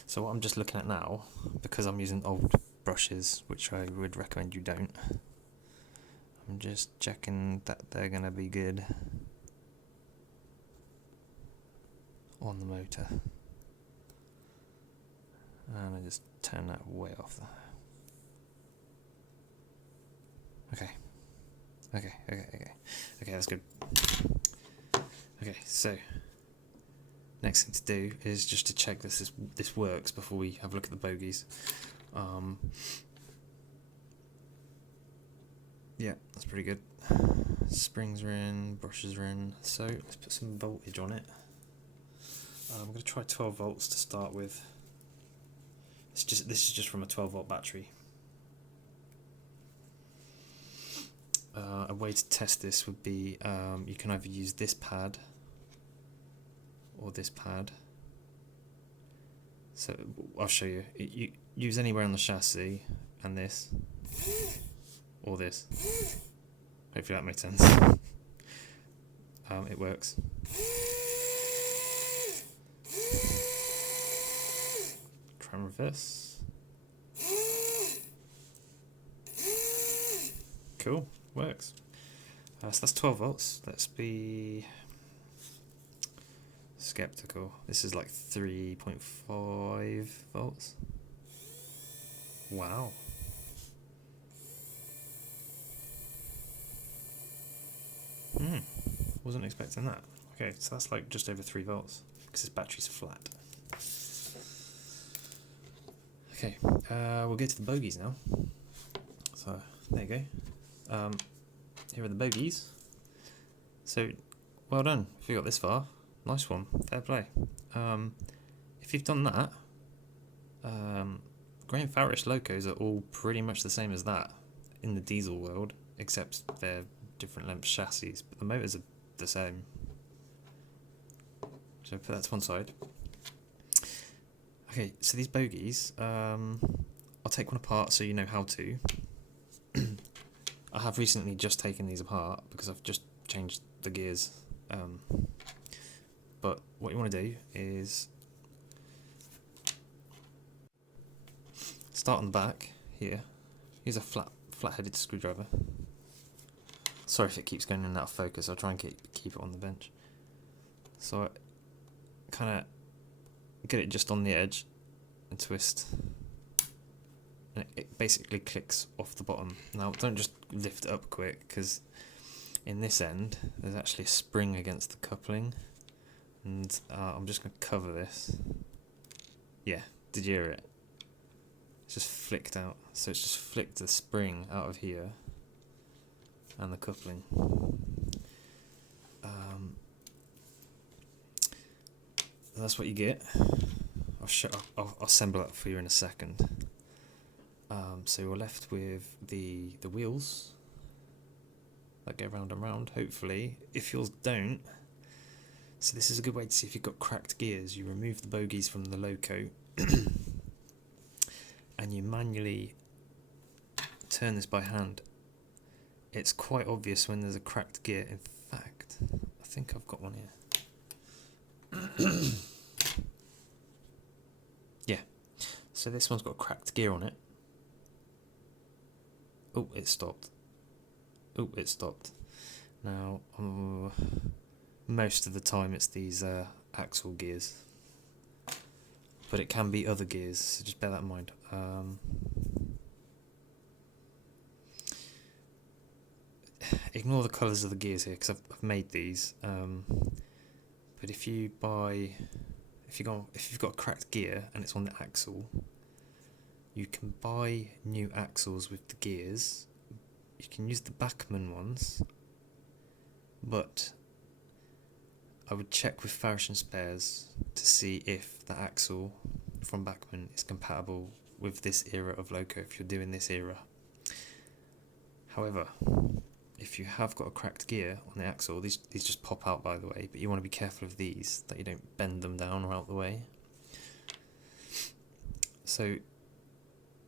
So what I'm just looking at now, because I'm using old brushes, which I would recommend you don't, I'm just checking that they're gonna be good on the motor, and I just turn that way off there. Okay, that's good. Okay, so next thing to do is just to check this works before we have a look at the bogies. Yeah, that's pretty good. Springs are in, brushes are in, so let's put some voltage on it. I'm going to try 12 volts to start with. This is just from a 12 volt battery. A way to test this would be you can either use this pad or this pad. So I'll show you. You use anywhere on the chassis, and this or this. Hopefully that makes sense. It works. Try and reverse. Cool, works. So that's 12 volts. Let's be skeptical. This is like 3.5 volts. Wow. Wasn't expecting that. Okay, so that's like just over 3 volts because this battery's flat. Okay, we'll go to the bogies now. So there you go. Here are the bogies. So well done if you got this far. Nice one. Fair play. If you've done that, Graham Farish locos are all pretty much the same as that in the diesel world, except they're different length chassis, but the motors are the same. So put that to one side. Okay, so these bogies, I'll take one apart so you know how to. I have recently just taken these apart because I've just changed the gears. But what you want to do is start on the back here. Use a flat-headed screwdriver. Sorry if it keeps going in and out of focus. I'll try and keep it on the bench. So I kind of get it just on the edge and twist, and it basically clicks off the bottom. Now don't just lift it up quick, because in this end there's actually a spring against the coupling, and I'm just going to cover this. Yeah, did you hear it? It's just flicked out. So it's just flicked the spring out of here and the coupling. that's what you get. I'll assemble that for you in a second. So we're left with the wheels that go round and round, hopefully. If yours don't, so this is a good way to see if you've got cracked gears. You remove the bogies from the loco and you manually turn this by hand. It's quite obvious when there's a cracked gear. In fact, I think I've got one here. Yeah, so this one's got a cracked gear on it. Oh, it stopped. Oh, it stopped. Now, most of the time it's these axle gears, but it can be other gears, so just bear that in mind. Ignore the colours of the gears here because I've made these. But if you've got a cracked gear and it's on the axle, you can buy new axles with the gears. You can use the Bachmann ones, but I would check with Farish N Spares to see if the axle from Bachmann is compatible with this era of loco if you're doing this era. However, if you have got a cracked gear on the axle, these just pop out, by the way, but you want to be careful of these, that you don't bend them down or out the way. So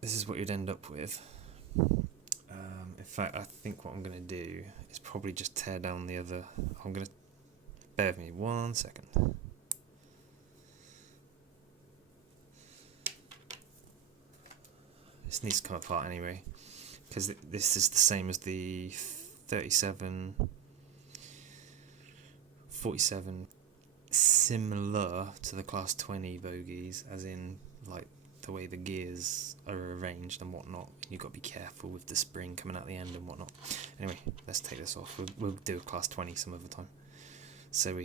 this is what you'd end up with. In fact, I think what I'm going to do is probably just tear down the other. I'm going to, bear with me 1 second. This needs to come apart anyway, because this is the same as the 37, 47, similar to the class 20 bogies, as in like the way the gears are arranged and whatnot. You've got to be careful with the spring coming out the end and whatnot. Anyway, let's take this off. We'll do a class 20 some other time. So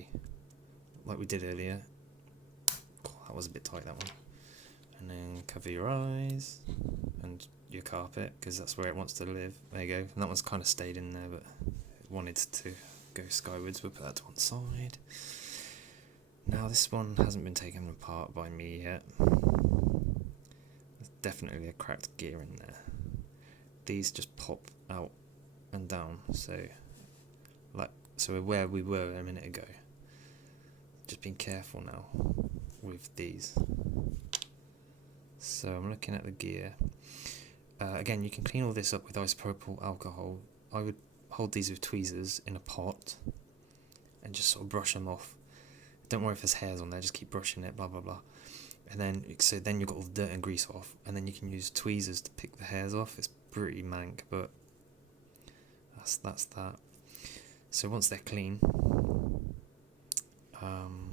like we did earlier. Oh, that was a bit tight, that one. And then cover your eyes and your carpet, because that's where it wants to live. There you go. And that one's kind of stayed in there, but it wanted to go skywards. We'll put that to one side. Now this one hasn't been taken apart by me yet. There's definitely a cracked gear in there. These just pop out and down, so we're where we were a minute ago. Just being careful now with these. So I'm looking at the gear. Again, you can clean all this up with isopropyl alcohol. I would hold these with tweezers in a pot and just sort of brush them off. Don't worry if there's hairs on there, just keep brushing it, blah blah blah. And then you've got all the dirt and grease off, and then you can use tweezers to pick the hairs off. It's pretty mank, but that's that. So once they're clean, I'm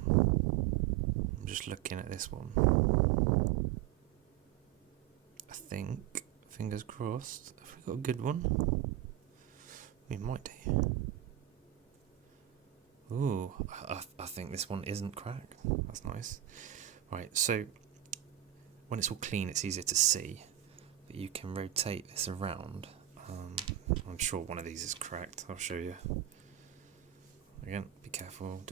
just looking at this one. I think, fingers crossed, have we got a good one? We might do. Ooh, I think this one isn't cracked. That's nice. Right, so when it's all clean, it's easier to see, but you can rotate this around. I'm sure one of these is cracked. I'll show you. Again, be careful. I'm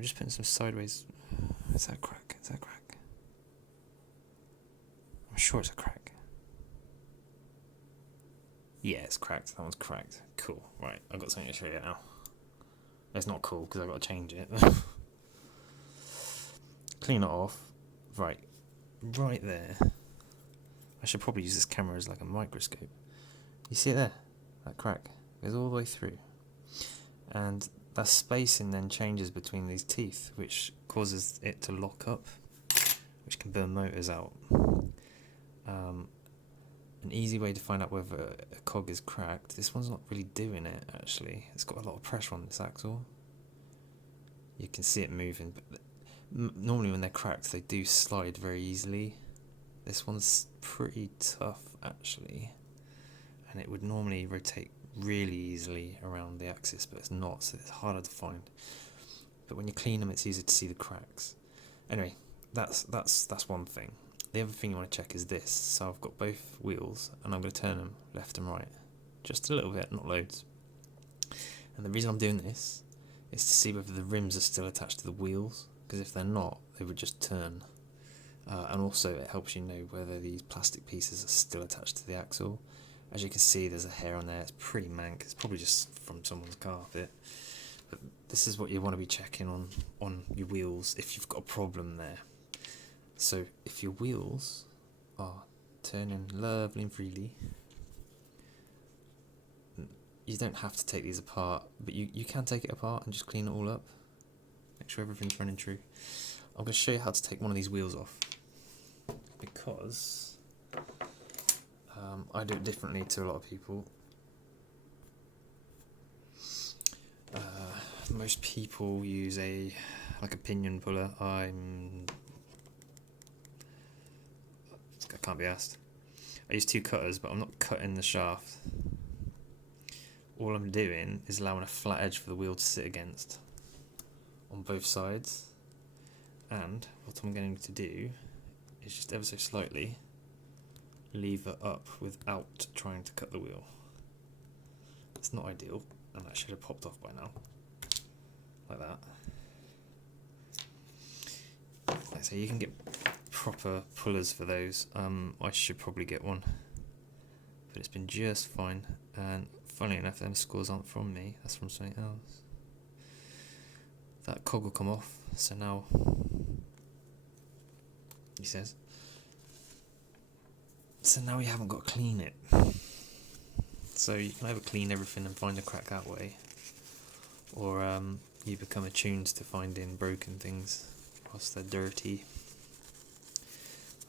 just putting some sideways. Is that a crack? Is that a crack? I'm sure it's a crack. Yeah, it's cracked. That one's cracked. Cool. Right, I've got something to show you now. It's not cool because I've got to change it. Clean it off. Right there. I should probably use this camera as like a microscope. You see it there? That crack goes all the way through. And that spacing then changes between these teeth, which causes it to lock up, which can burn motors out. An easy way to find out whether a cog is cracked, this one's not really doing it actually. It's got a lot of pressure on this axle. You can see it moving, but normally when they're cracked they do slide very easily. This one's pretty tough actually, and it would normally rotate really easily around the axis, but it's not, so it's harder to find. But when you clean them, it's easier to see the cracks. Anyway, that's one thing. The other thing you want to check is this. So I've got both wheels, and I'm going to turn them left and right, just a little bit, not loads. And the reason I'm doing this is to see whether the rims are still attached to the wheels, because if they're not, they would just turn. And also it helps you know whether these plastic pieces are still attached to the axle. As you can see, there's a hair on there. It's pretty mank. It's probably just from someone's carpet. But this is what you want to be checking on your wheels if you've got a problem there. So if your wheels are turning lovely and freely, you don't have to take these apart, but you can take it apart and just clean it all up. Make sure everything's running true. I'm going to show you how to take one of these wheels off, because I do it differently to a lot of people. Most people use a pinion puller. I can't be asked. I use 2 cutters, but I'm not cutting the shaft. All I'm doing is allowing a flat edge for the wheel to sit against on both sides. And what I'm going to do is just ever so slightly lever up without trying to cut the wheel. It's not ideal, and that should have popped off by now. Like that. So you can get proper pullers for those. I should probably get one, but it's been just fine. And funnily enough, them scores aren't from me, that's from something else. That cog will come off, so now, he says, so now we haven't got to clean it. So you can either clean everything and find a crack that way, or you become attuned to finding broken things whilst they're dirty.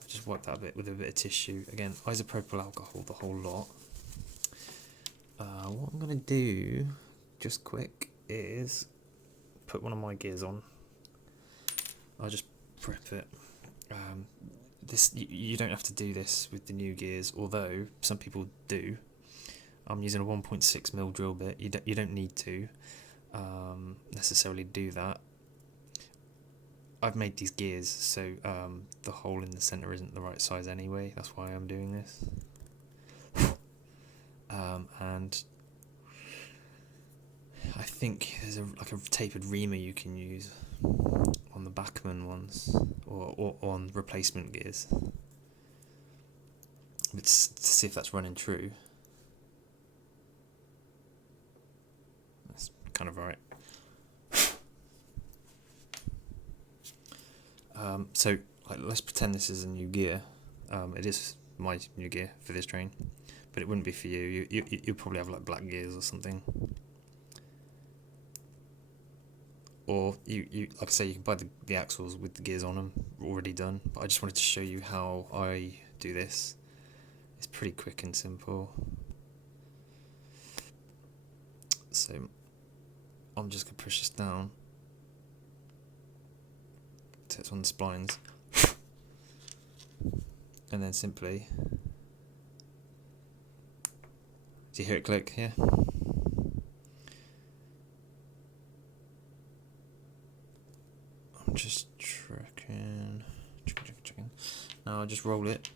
I just wipe that bit with a bit of tissue. Again, isopropyl alcohol, the whole lot. What I'm going to do, just quick, is put one of my gears on. I'll just prep it. This you don't have to do this with the new gears, although some people do. I'm using a 1.6mm drill bit. You don't need to necessarily do that. I've made these gears so the hole in the centre isn't the right size anyway. That's why I'm doing this. And I think there's a tapered reamer you can use on the Bachmann ones, or on replacement gears, but to see if that's running true. That's kind of right. So let's pretend this is a new gear. It is my new gear for this train, but it wouldn't be for you. You'll probably have black gears or something. Or you like I say, you can buy the axles with the gears on them already done. But I just wanted to show you how I do this. It's pretty quick and simple. So I'm just gonna push this down till it's on the splines, and then simply, do you hear it click here? Just checking. Now I'll just roll it.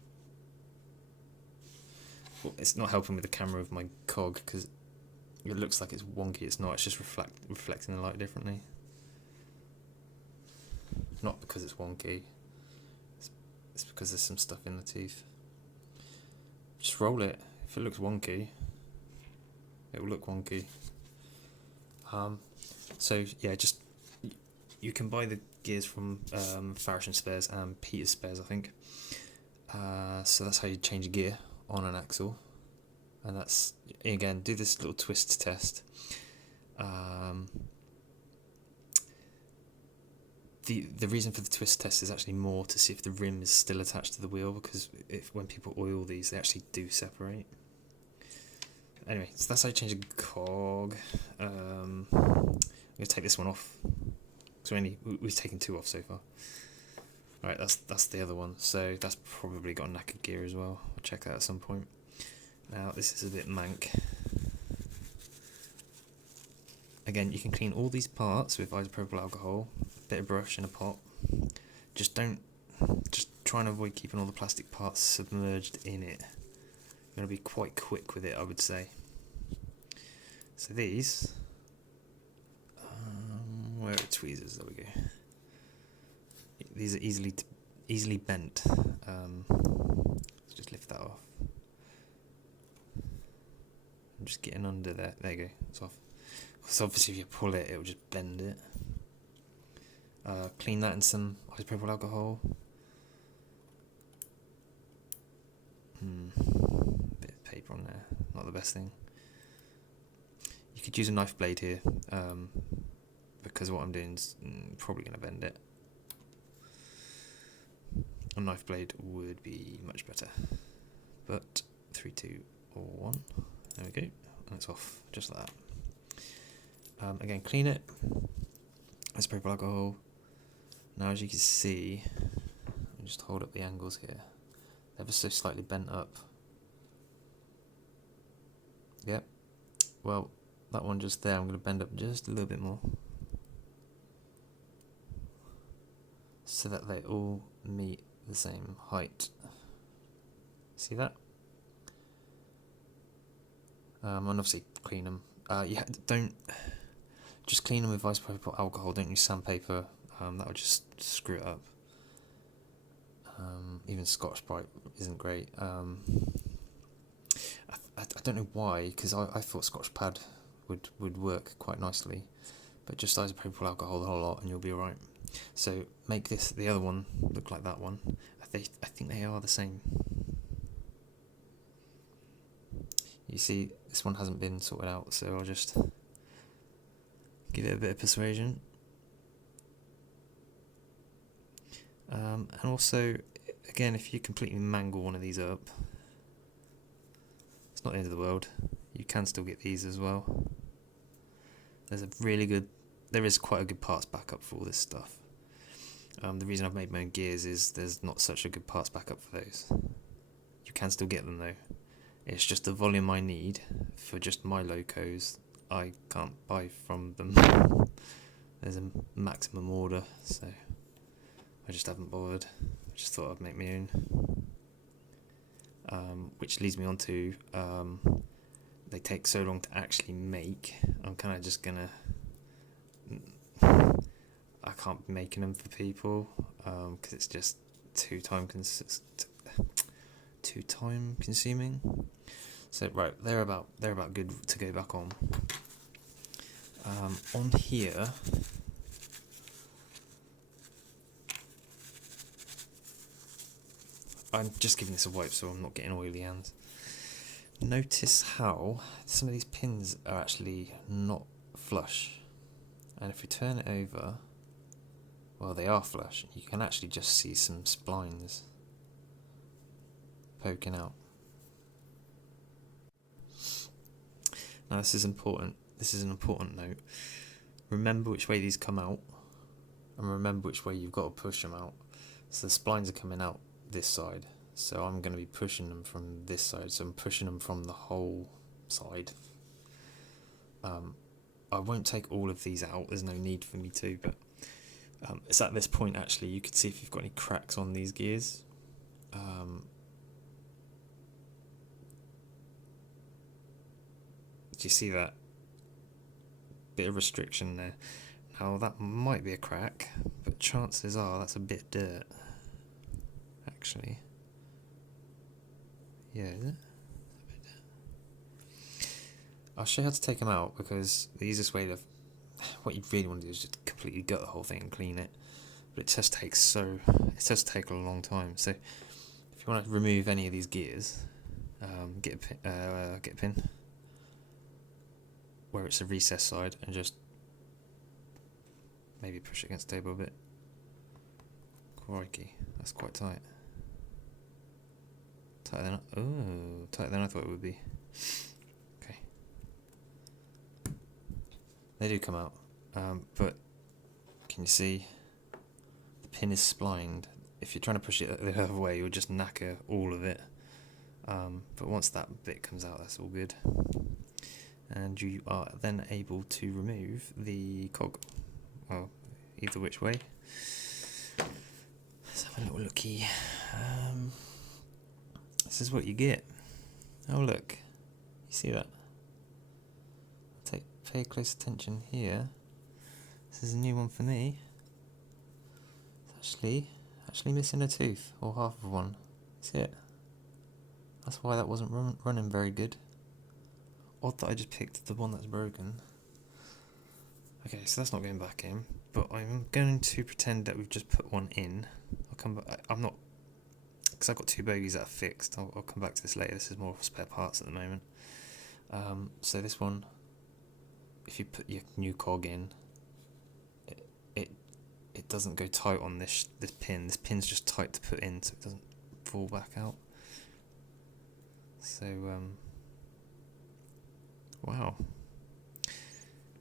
Well, it's not helping with the camera of my cog because it looks like it's wonky. It's not. It's just reflecting the light differently. Not because it's wonky. It's because there's some stuff in the teeth. Just roll it. If it looks wonky, it will look wonky. So yeah, just you can buy the gears from Farish N Spares and Peter's Spares, I think. So that's how you change a gear on an axle, and that's, again, do this little twist test. The reason for the twist test is actually more to see if the rim is still attached to the wheel, because when people oil these, they actually do separate. Anyway, so that's how you change a cog. I'm going to take this one off. So we've taken 2 off so far. Right, that's the other one. So that's probably got a knackered gear as well. I'll check that at some point. Now this is a bit mank. Again, you can clean all these parts with isopropyl alcohol, a bit of brush in a pot. Just try and avoid keeping all the plastic parts submerged in it. You're going to be quite quick with it, I would say. So these Where are tweezers? There we go. These are easily bent. Let's just lift that off. I'm just getting under there. There you go. It's off. So obviously, if you pull it, it'll just bend it. Clean that in some isopropyl alcohol. Bit of paper on there. Not the best thing. You could use a knife blade here, because what I'm doing is probably going to bend it. A knife blade would be much better. But 3, 2, or 1. There we go. And it's off, just like that. Again, clean it. Isopropyl alcohol. Now, as you can see, I'll just hold up the angles here. Ever so slightly bent up. Yep. Well, that one just there, I'm going to bend up just a little bit more, so that they all meet the same height. See that? And obviously clean them. Yeah, don't just clean them with isopropyl alcohol. Don't use sandpaper. That would just screw it up. Even Scotch-Brite isn't great. I don't know why, because I thought Scotch Pad would work quite nicely, but just isopropyl alcohol the whole lot and you'll be alright. So make the other one look like that one. I think they are the same. You see, this one hasn't been sorted out, so I'll just give it a bit of persuasion. And also, again, if you completely mangle one of these up, it's not the end of the world. You can still get these as well. There is quite a good parts backup for all this stuff. The reason I've made my own gears is there's not such a good parts backup for those. You can still get them though. It's just the volume I need for just my locos. I can't buy from them. There's a maximum order, so I just haven't bothered. I just thought I'd make my own. Which leads me on to they take so long to actually make. I'm kind of just gonna. I can't be making them for people because it's just too time consuming. So right, they're about good to go back on. On here. I'm just giving this a wipe so I'm not getting oily hands. Notice how some of these pins are actually not flush. And if we turn it over, well, they are flush. You can actually just see some splines poking out. Now this is important. This is an important note. Remember which way these come out, and remember which way you've got to push them out. So the splines are coming out this side, so I'm going to be pushing them from this side, so I'm pushing them from the whole side. I won't take all of these out, there's no need for me to, but it's at this point actually you could see if you've got any cracks on these gears. Do you see that? Bit of restriction there. Now that might be a crack, but chances are that's a bit of dirt. Actually. Yeah, is it? I'll show you how to take them out, because the easiest way to... What you really want to do is just completely gut the whole thing and clean it. But it just takes a long time. So if you want to remove any of these gears, get a pin where it's a recess side and just maybe push it against the table a bit. Crikey, that's quite tight. Tighter than I thought it would be. Okay. They do come out, but can you see the pin is splined? If you're trying to push it the other way, you'll just knacker all of it. But once that bit comes out, that's all good. And you are then able to remove the cog. Well, either which way. Let's have a little looky. This is what you get. Oh look, you see that? Pay close attention here. This is a new one for me. It's actually missing a tooth, or half of one. See it? That's why that wasn't running very good. Odd that I just picked the one that's broken. Okay, so that's not going back in, but I'm going to pretend that we've just put one in. I'll come back. I'm not, because I've got two bogies that are fixed. I'll come back to this later. This is more spare parts at the moment. So this one, if you put your new cog in, it doesn't go tight on this pin. This pin's just tight to put in, so it doesn't fall back out. So wow,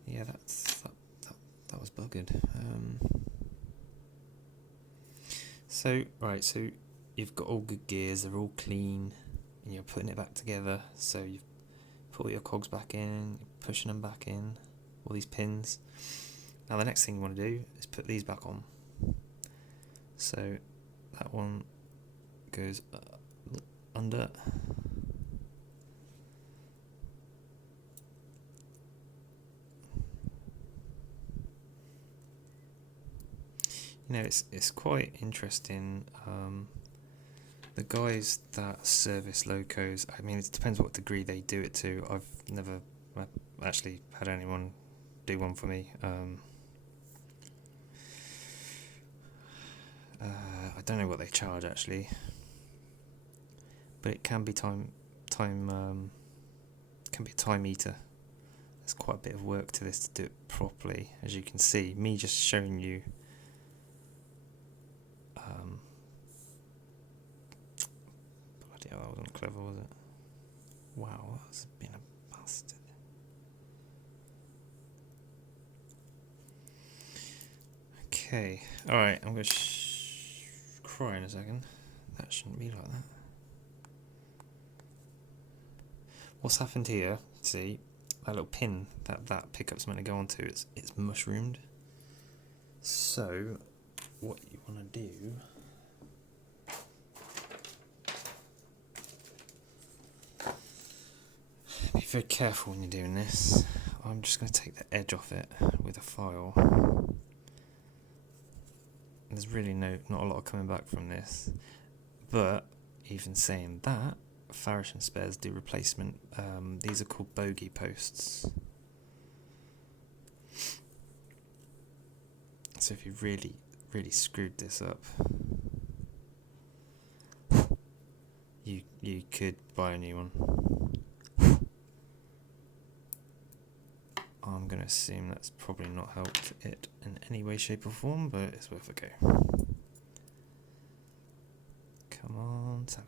yeah, that was buggered. So you've got all good gears, they're all clean, and you're putting it back together. So you've put all your cogs back in, you're pushing them back in, all these pins. Now the next thing you want to do is put these back on. So that one goes under. You know, it's quite interesting. The guys that service locos, I mean, it depends what degree they do it to. I've never actually had anyone do one for me. I don't know what they charge actually, but it can be can be a time eater. There's quite a bit of work to this to do it properly, as you can see. Me just showing you. Bloody hell, that wasn't clever, was it? Wow, that's been a bastard. Okay, alright, I'm going to cry in a second. That shouldn't be like that. What's happened here, see, that little pin that pickup's meant to go onto, it's mushroomed. So, what you want to do... Be very careful when you're doing this. I'm just going to take the edge off it with a file. There's really not a lot coming back from this, but even saying that, Farish N Spares do replacement. These are called Bogie posts. So if you really screwed this up, you could buy a new one. I'm going to assume that's probably not helped it in any way, shape or form, but it's worth a go. Come on, Sally.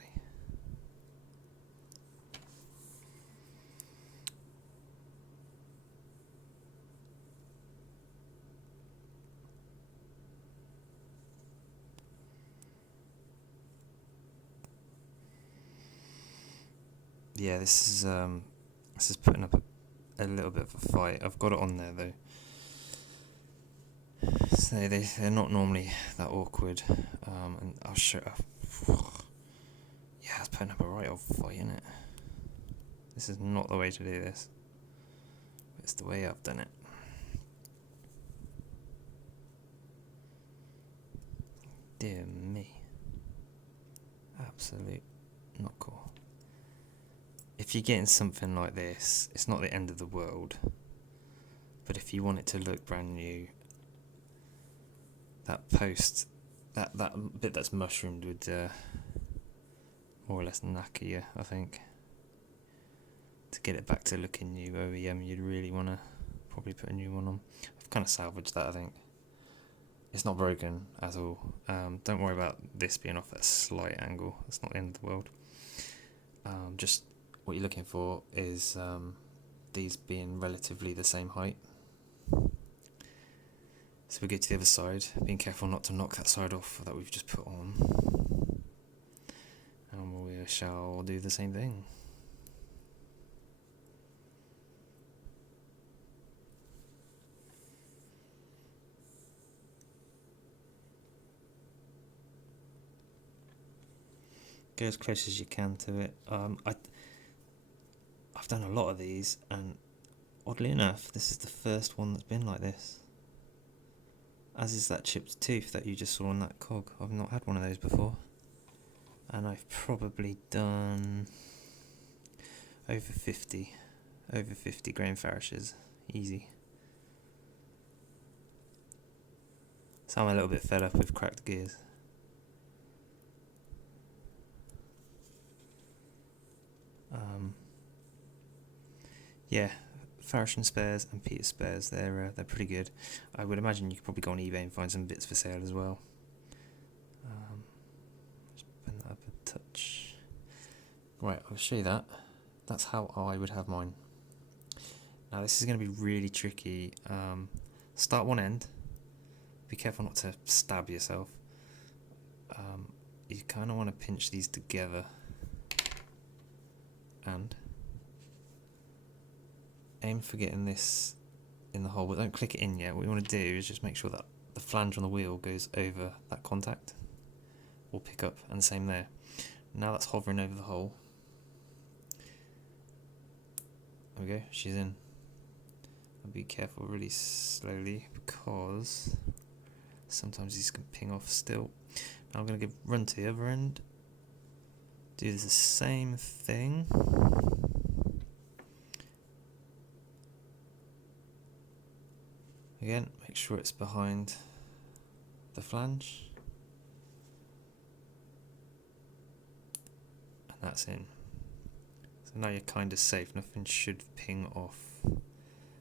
Yeah, this is putting up a little bit of a fight. I've got it on there though, so they're not normally that awkward. And I'll show. Yeah, it's putting up a right old fight, isn't it? This is not the way to do this. It's the way I've done it. Dear me, absolute not cool. If you're getting something like this, it's not the end of the world. But if you want it to look brand new, that post, that bit that's mushroomed would more or less knacker you, I think. To get it back to looking new OEM, you'd really want to probably put a new one on. I've kind of salvaged that, I think. It's not broken at all. Don't worry about this being off at a slight angle. It's not the end of the world. Just what you're looking for is these being relatively the same height. So we get to the other side, being careful not to knock that side off that we've just put on. And we shall do the same thing. Go as close as you can to it. I've done a lot of these, and oddly enough, this is the first one that's been like this. as is that chipped tooth that you just saw on that cog. I've not had one of those before, and I've probably done over 50 Graham Farishes, easy. So I'm a little bit fed up with cracked gears. Yeah, Farish N Spares and Peter Spares, they're pretty good. I would imagine you could probably go on eBay and find some bits for sale as well. Just bend that up a touch. Right, I'll show you that. That's how I would have mine. Now this is going to be really tricky. Start one end. Be careful not to stab yourself. You kind of want to pinch these together and aim for getting this in the hole, but don't click it in yet. What you want to do is just make sure that the flange on the wheel goes over that contact or pick up, and the same there. Now that's hovering over the hole. There we go, she's in. And be careful really slowly because sometimes these can ping off still. Now I'm going to run to the other end. Do the same thing. Again, make sure it's behind the flange. And that's in. So now you're kind of safe, nothing should ping off.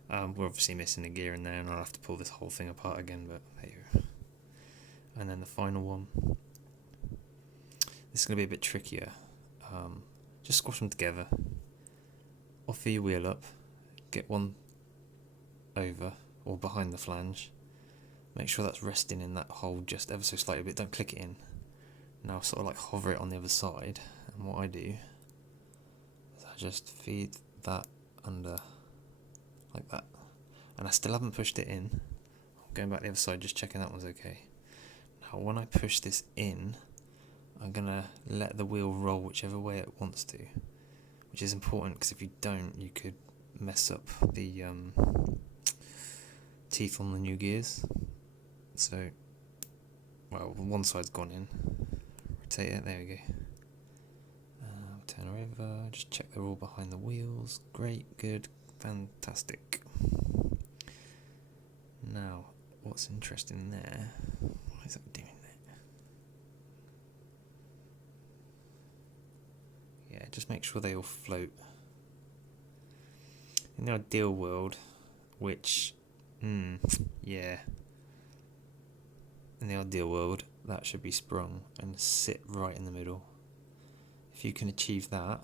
We're obviously missing a gear in there, and I'll have to pull this whole thing apart again, but there you go. And then the final one. This is going to be a bit trickier. Just squash them together. Offer your wheel up. Get one over or behind the flange. Make sure that's resting in that hole just ever so slightly, but don't click it in. Now sort of like hover it on the other side, and what I do is I just feed that under like that, and I still haven't pushed it in. I'm going back the other side, just checking that one's okay. Now when I push this in, I'm gonna let the wheel roll whichever way it wants to, which is important because if you don't, you could mess up the teeth on the new gears. So, well, one side's gone in. Rotate it, there we go. Turn her over, just check they're all behind the wheels. Great, good, fantastic. Now, what's interesting there? What is that doing there? Yeah, just make sure they all float. In the ideal world, which, yeah. In the ideal world, that should be sprung and sit right in the middle. If you can achieve that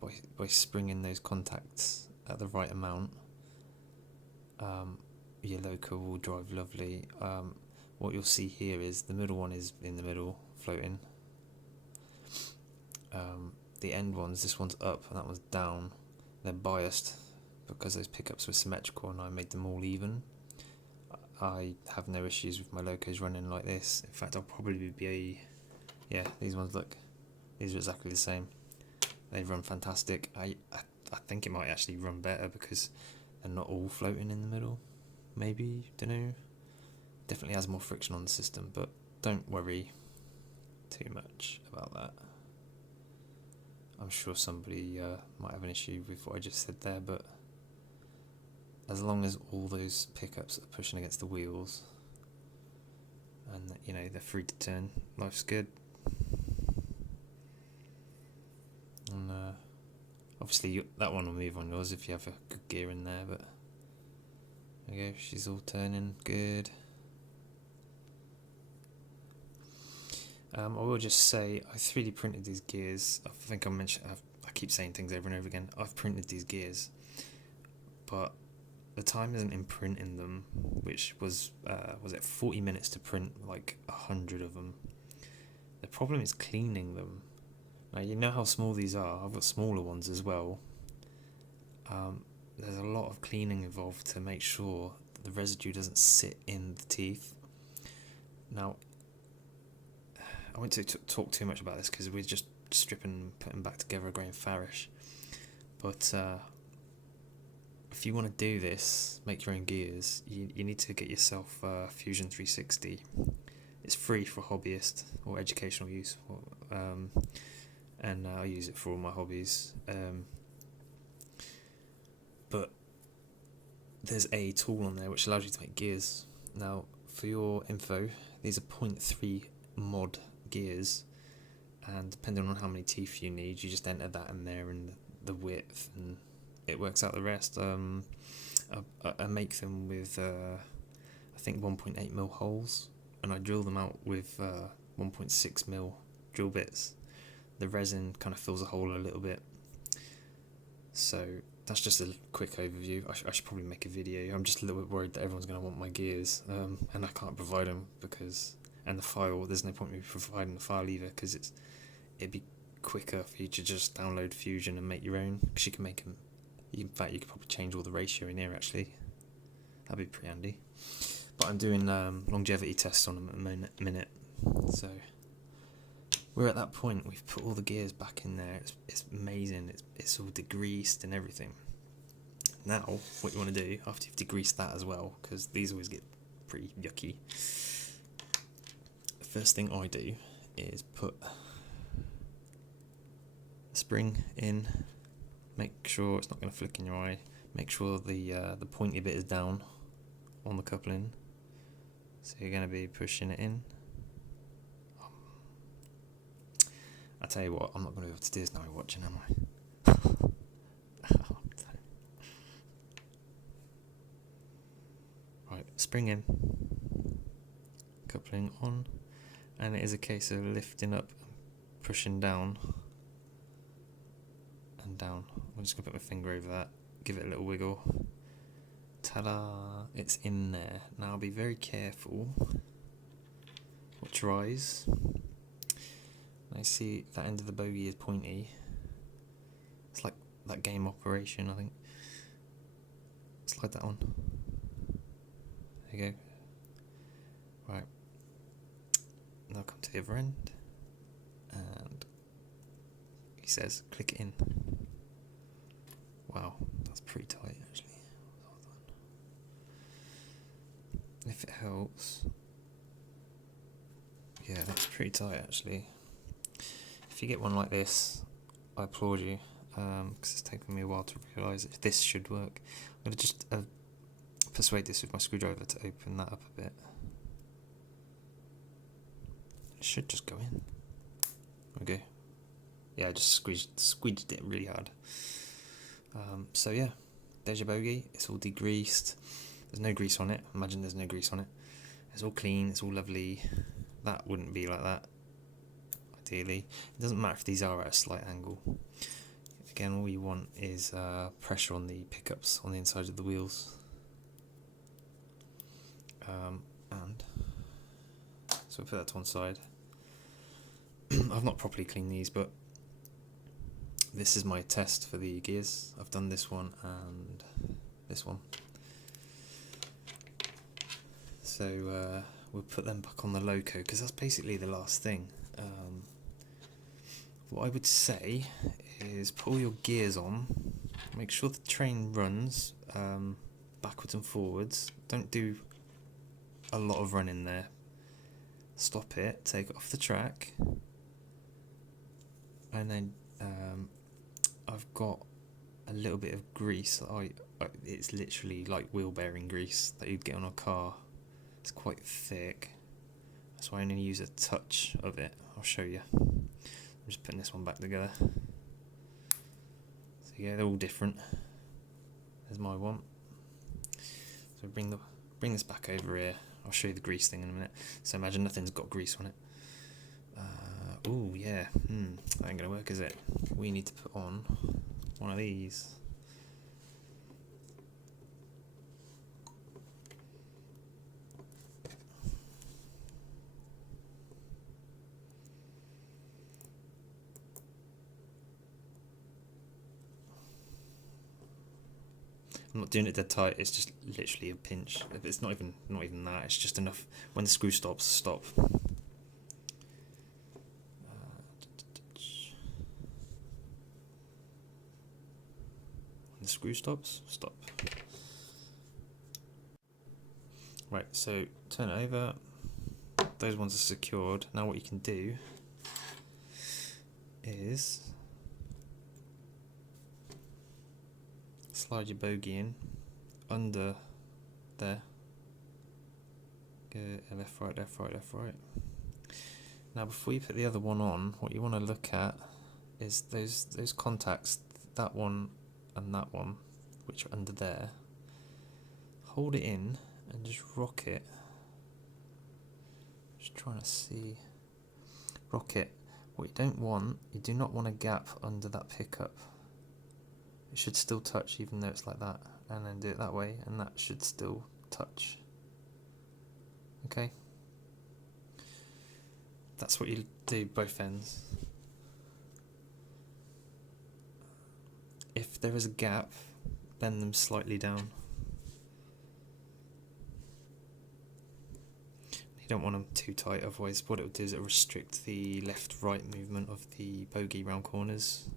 by springing those contacts at the right amount, your loco will drive lovely. What you'll see here is the middle one is in the middle, floating. The end ones, this one's up and that one's down. They're biased because those pickups were symmetrical and I made them all even. I have no issues with my locos running like this. In fact, I'll probably be yeah, these ones, look, these are exactly the same. They run fantastic. I think it might actually run better because they're not all floating in the middle. Maybe, don't know. Definitely has more friction on the system, but don't worry too much about that. I'm sure somebody might have an issue with what I just said there, but as long as all those pickups are pushing against the wheels and you know they're free to turn, life's good. And obviously that one will move on yours if you have a good gear in there, but there you go, she's all turning good. I will just say I 3D printed these gears. I think I keep saying things over and over again. I've printed these gears, but the time isn't in printing them, which was it 40 minutes to print like 100 of them. The problem is cleaning them. Now you know how small these are. I've got smaller ones as well. There's a lot of cleaning involved to make sure that the residue doesn't sit in the teeth. Now, I won't talk too much about this because we're just stripping and putting back together a Graham Farish. But if you want to do this, make your own gears, you need to get yourself Fusion 360. It's free for hobbyists or educational use, and I use it for all my hobbies. But there's a tool on there which allows you to make gears. Now, for your info, these are 0.3 mod gears, and depending on how many teeth you need, you just enter that in there and the width, and it works out the rest. I make them with I think 1.8mm holes, and I drill them out with 1.6mm drill bits. The resin kind of fills a hole a little bit. So that's just a quick overview. I should probably make a video. I'm just a little bit worried that everyone's going to want my gears, and I can't provide them and the file, there's no point in me providing the file either, because it'd be quicker for you to just download Fusion and make your own, because you can make them. In fact, you could probably change all the ratio in here actually. That'd be pretty handy. But I'm doing longevity tests on them at the minute. So we're at that point. We've put all the gears back in there. It's amazing. It's all degreased and everything. Now, what you want to do after you've degreased that as well, because these always get pretty yucky. The first thing I do is put a spring in. Make sure it's not going to flick in your eye. Make sure the pointy bit is down on the coupling. So you're going to be pushing it in. I tell you what, I'm not going to be able to do this now you're watching, am I? Right, spring in. Coupling on. And it is a case of lifting up, pushing down. And down. I'm just going to put my finger over that, give it a little wiggle. Ta-da! It's in there. Now be very careful. Watch your eyes. I see that end of the bogie is pointy. It's like that game Operation, I think. Slide that on. There you go. Right. Now come to the other end. And he says, click it in. Wow, that's pretty tight actually. If it helps. Yeah, that's pretty tight actually. If you get one like this, I applaud you, because it's taken me a while to realise if this should work. I'm going to just persuade this with my screwdriver to open that up a bit. It should just go in. Okay. Yeah, I just squeezed it really hard. So yeah, there's your bogie. It's all degreased. There's no grease on it. Imagine there's no grease on it. It's all clean. It's all lovely. That wouldn't be like that. Ideally, it doesn't matter if these are at a slight angle. Again, all you want is pressure on the pickups on the inside of the wheels. And so we'll put that to one side. I've not properly cleaned these, but this is my test for the gears. I've done this one and this one. So we'll put them back on the loco, because that's basically the last thing. What I would say is put all your gears on, make sure the train runs backwards and forwards. Don't do a lot of running there. Stop it, take it off the track, and then I've got a little bit of grease. It's literally like wheel bearing grease that you'd get on a car. It's quite thick, that's why I only use a touch of it. I'll show you. I'm just putting this one back together. So yeah, they're all different. There's my one. So bring this back over here. I'll show you the grease thing in a minute. So imagine nothing's got grease on it. Oh yeah, that ain't gonna work, is it? We need to put on one of these. I'm not doing it dead tight, it's just literally a pinch. It's not even that, it's just enough. When the screw stops, stop. When the screw stops, stop. Right, so turn it over. Those ones are secured. Now what you can do is slide your bogie in under there. Go left, right, left, right, left, right. Now before you put the other one on, what you want to look at is those contacts, that one and that one, which are under there. Hold it in and just rock it. Just trying to see. Rock it. What you do not want a gap under that pickup. It should still touch even though it's like that. And then do it that way and that should still touch. Okay? That's what you do both ends. If there is a gap, bend them slightly down. You don't want them too tight, otherwise what it will do is it will restrict the left-right movement of the bogie round corners.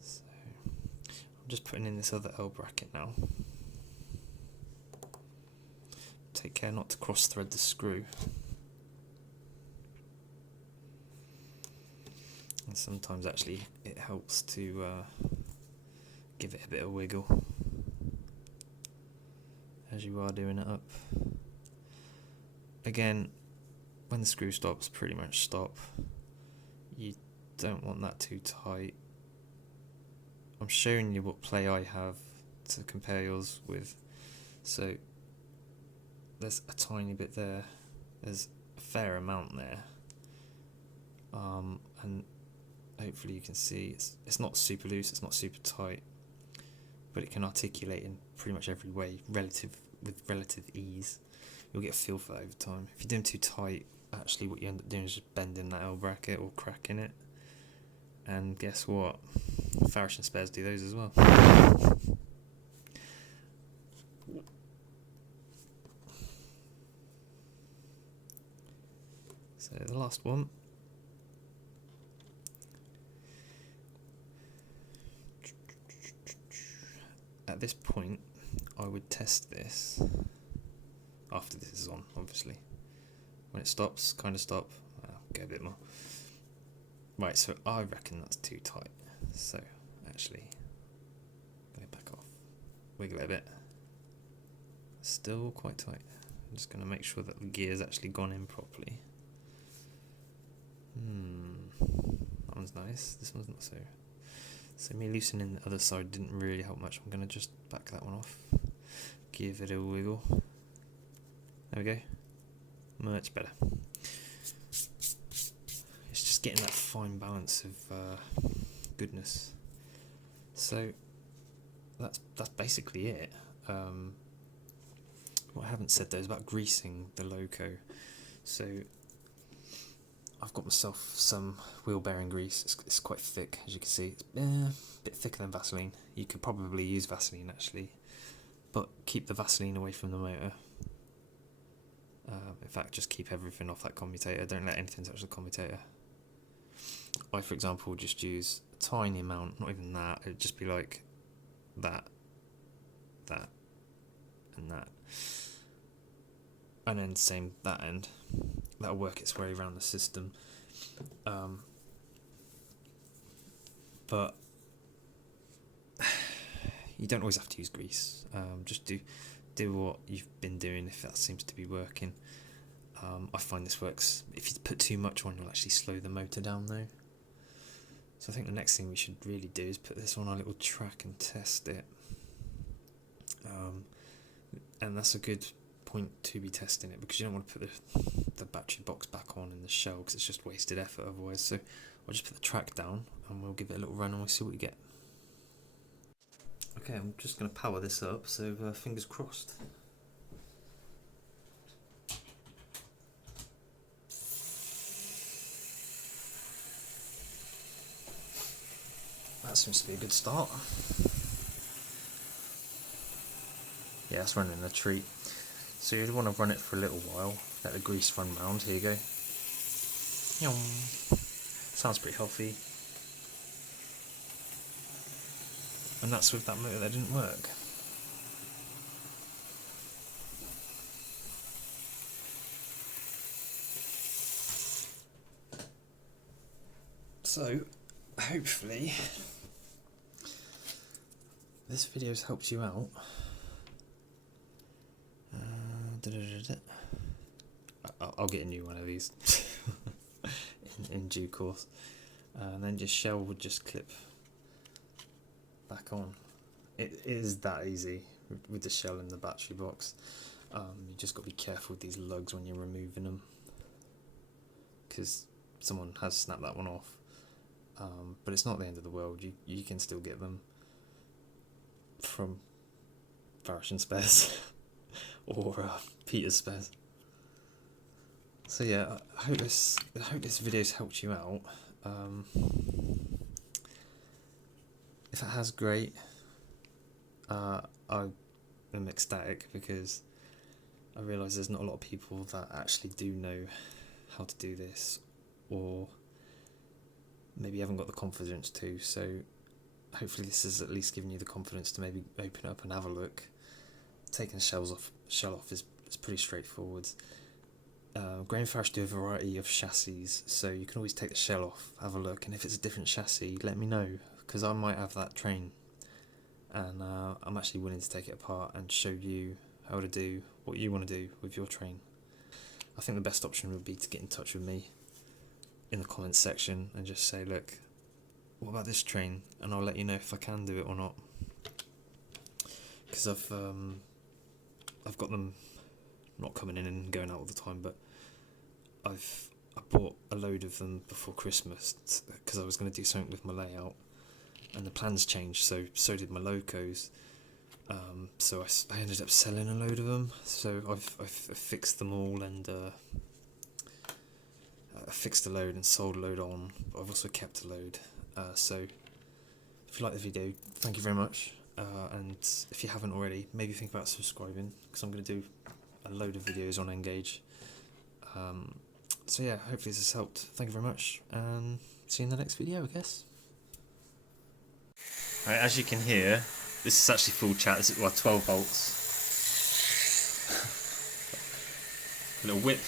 So I'm just putting in this other L bracket now. Take care not to cross-thread the screw. And sometimes actually it helps to give it a bit of wiggle as you are doing it up. Again, when the screw stops, pretty much stop. You don't want that too tight. I'm showing you what play I have to compare yours with. So there's a tiny bit there. There's a fair amount there. And hopefully you can see it's not super loose, it's not super tight, but it can articulate in pretty much every way with relative ease. You'll get a feel for that over time. If you're doing too tight, actually what you end up doing is just bending that L bracket or cracking it. And guess what? Farish N Spares do those as well. So the last one. At this point, I would test this. After this is on, obviously. When it stops, kind of stop. Go a bit more. Right, so I reckon that's too tight. So, actually, get it back off. Wiggle it a bit. Still quite tight. I'm just going to make sure that the gear's actually gone in properly. That one's nice. This one's not so. So me loosening the other side didn't really help much. I'm going to just back that one off. Give it a wiggle. There we go. Much better. It's just getting that fine balance of goodness. So that's basically it. What I haven't said though is about greasing the loco. So I've got myself some wheel bearing grease. It's quite thick, as you can see. It's a bit thicker than Vaseline. You could probably use Vaseline actually, but keep the Vaseline away from the motor. In fact, just keep everything off that commutator. Don't let anything touch the commutator. I, for example, just use a tiny amount, not even that. It'd just be like that, and that. And then same that end. That'll work its way around the system. But you don't always have to use grease. Just do what you've been doing if that seems to be working. I find this works. If you put too much on, you'll actually slow the motor down though. So I think the next thing we should really do is put this on our little track and test it. And that's a good point to be testing it, because you don't want to put the battery box back on in the shell, because it's just wasted effort otherwise. So I'll just put the track down and we'll give it a little run and we'll see what we get. Okay, I'm just going to power this up, so fingers crossed. That seems to be a good start. Yeah, it's running a treat. So you'd want to run it for a little while, let the grease run round. Here you go. Sounds pretty healthy. And that's with that motor that didn't work. So, hopefully, this video's helped you out. I'll get a new one of these in due course. And then just shell would just clip back on. It is that easy with the shell in the battery box. You just got to be careful with these lugs when you're removing them, because someone has snapped that one off. But it's not the end of the world. You can still get them from Farish N Spares or Peter's Spares. So yeah, I hope this video's helped you out. If it has, great. I am ecstatic because I realise there's not a lot of people that actually do know how to do this, or maybe haven't got the confidence to. So hopefully this has at least given you the confidence to maybe open it up and have a look. Taking the shell off is pretty straightforward. Graham Farish do a variety of chassis, so you can always take the shell off, have a look, and if it's a different chassis, let me know, because I might have that train, and I'm actually willing to take it apart and show you how to do what you want to do with your train. I think the best option would be to get in touch with me in the comments section and just say, look, what about this train, and I'll let you know if I can do it or not, because I've got them not coming in and going out all the time, but I bought a load of them before Christmas because I was going to do something with my layout, and the plans changed, so did my locos. So I ended up selling a load of them. So I've fixed them all, and I fixed a load and sold a load on. But I've also kept a load. So if you like the video, thank you very much. And if you haven't already, maybe think about subscribing, because I'm going to do a load of videos on Engage. So yeah, hopefully this has helped. Thank you very much, and see you in the next video, I guess. Right, as you can hear, this is actually full chat. This is 12 volts. A little whip.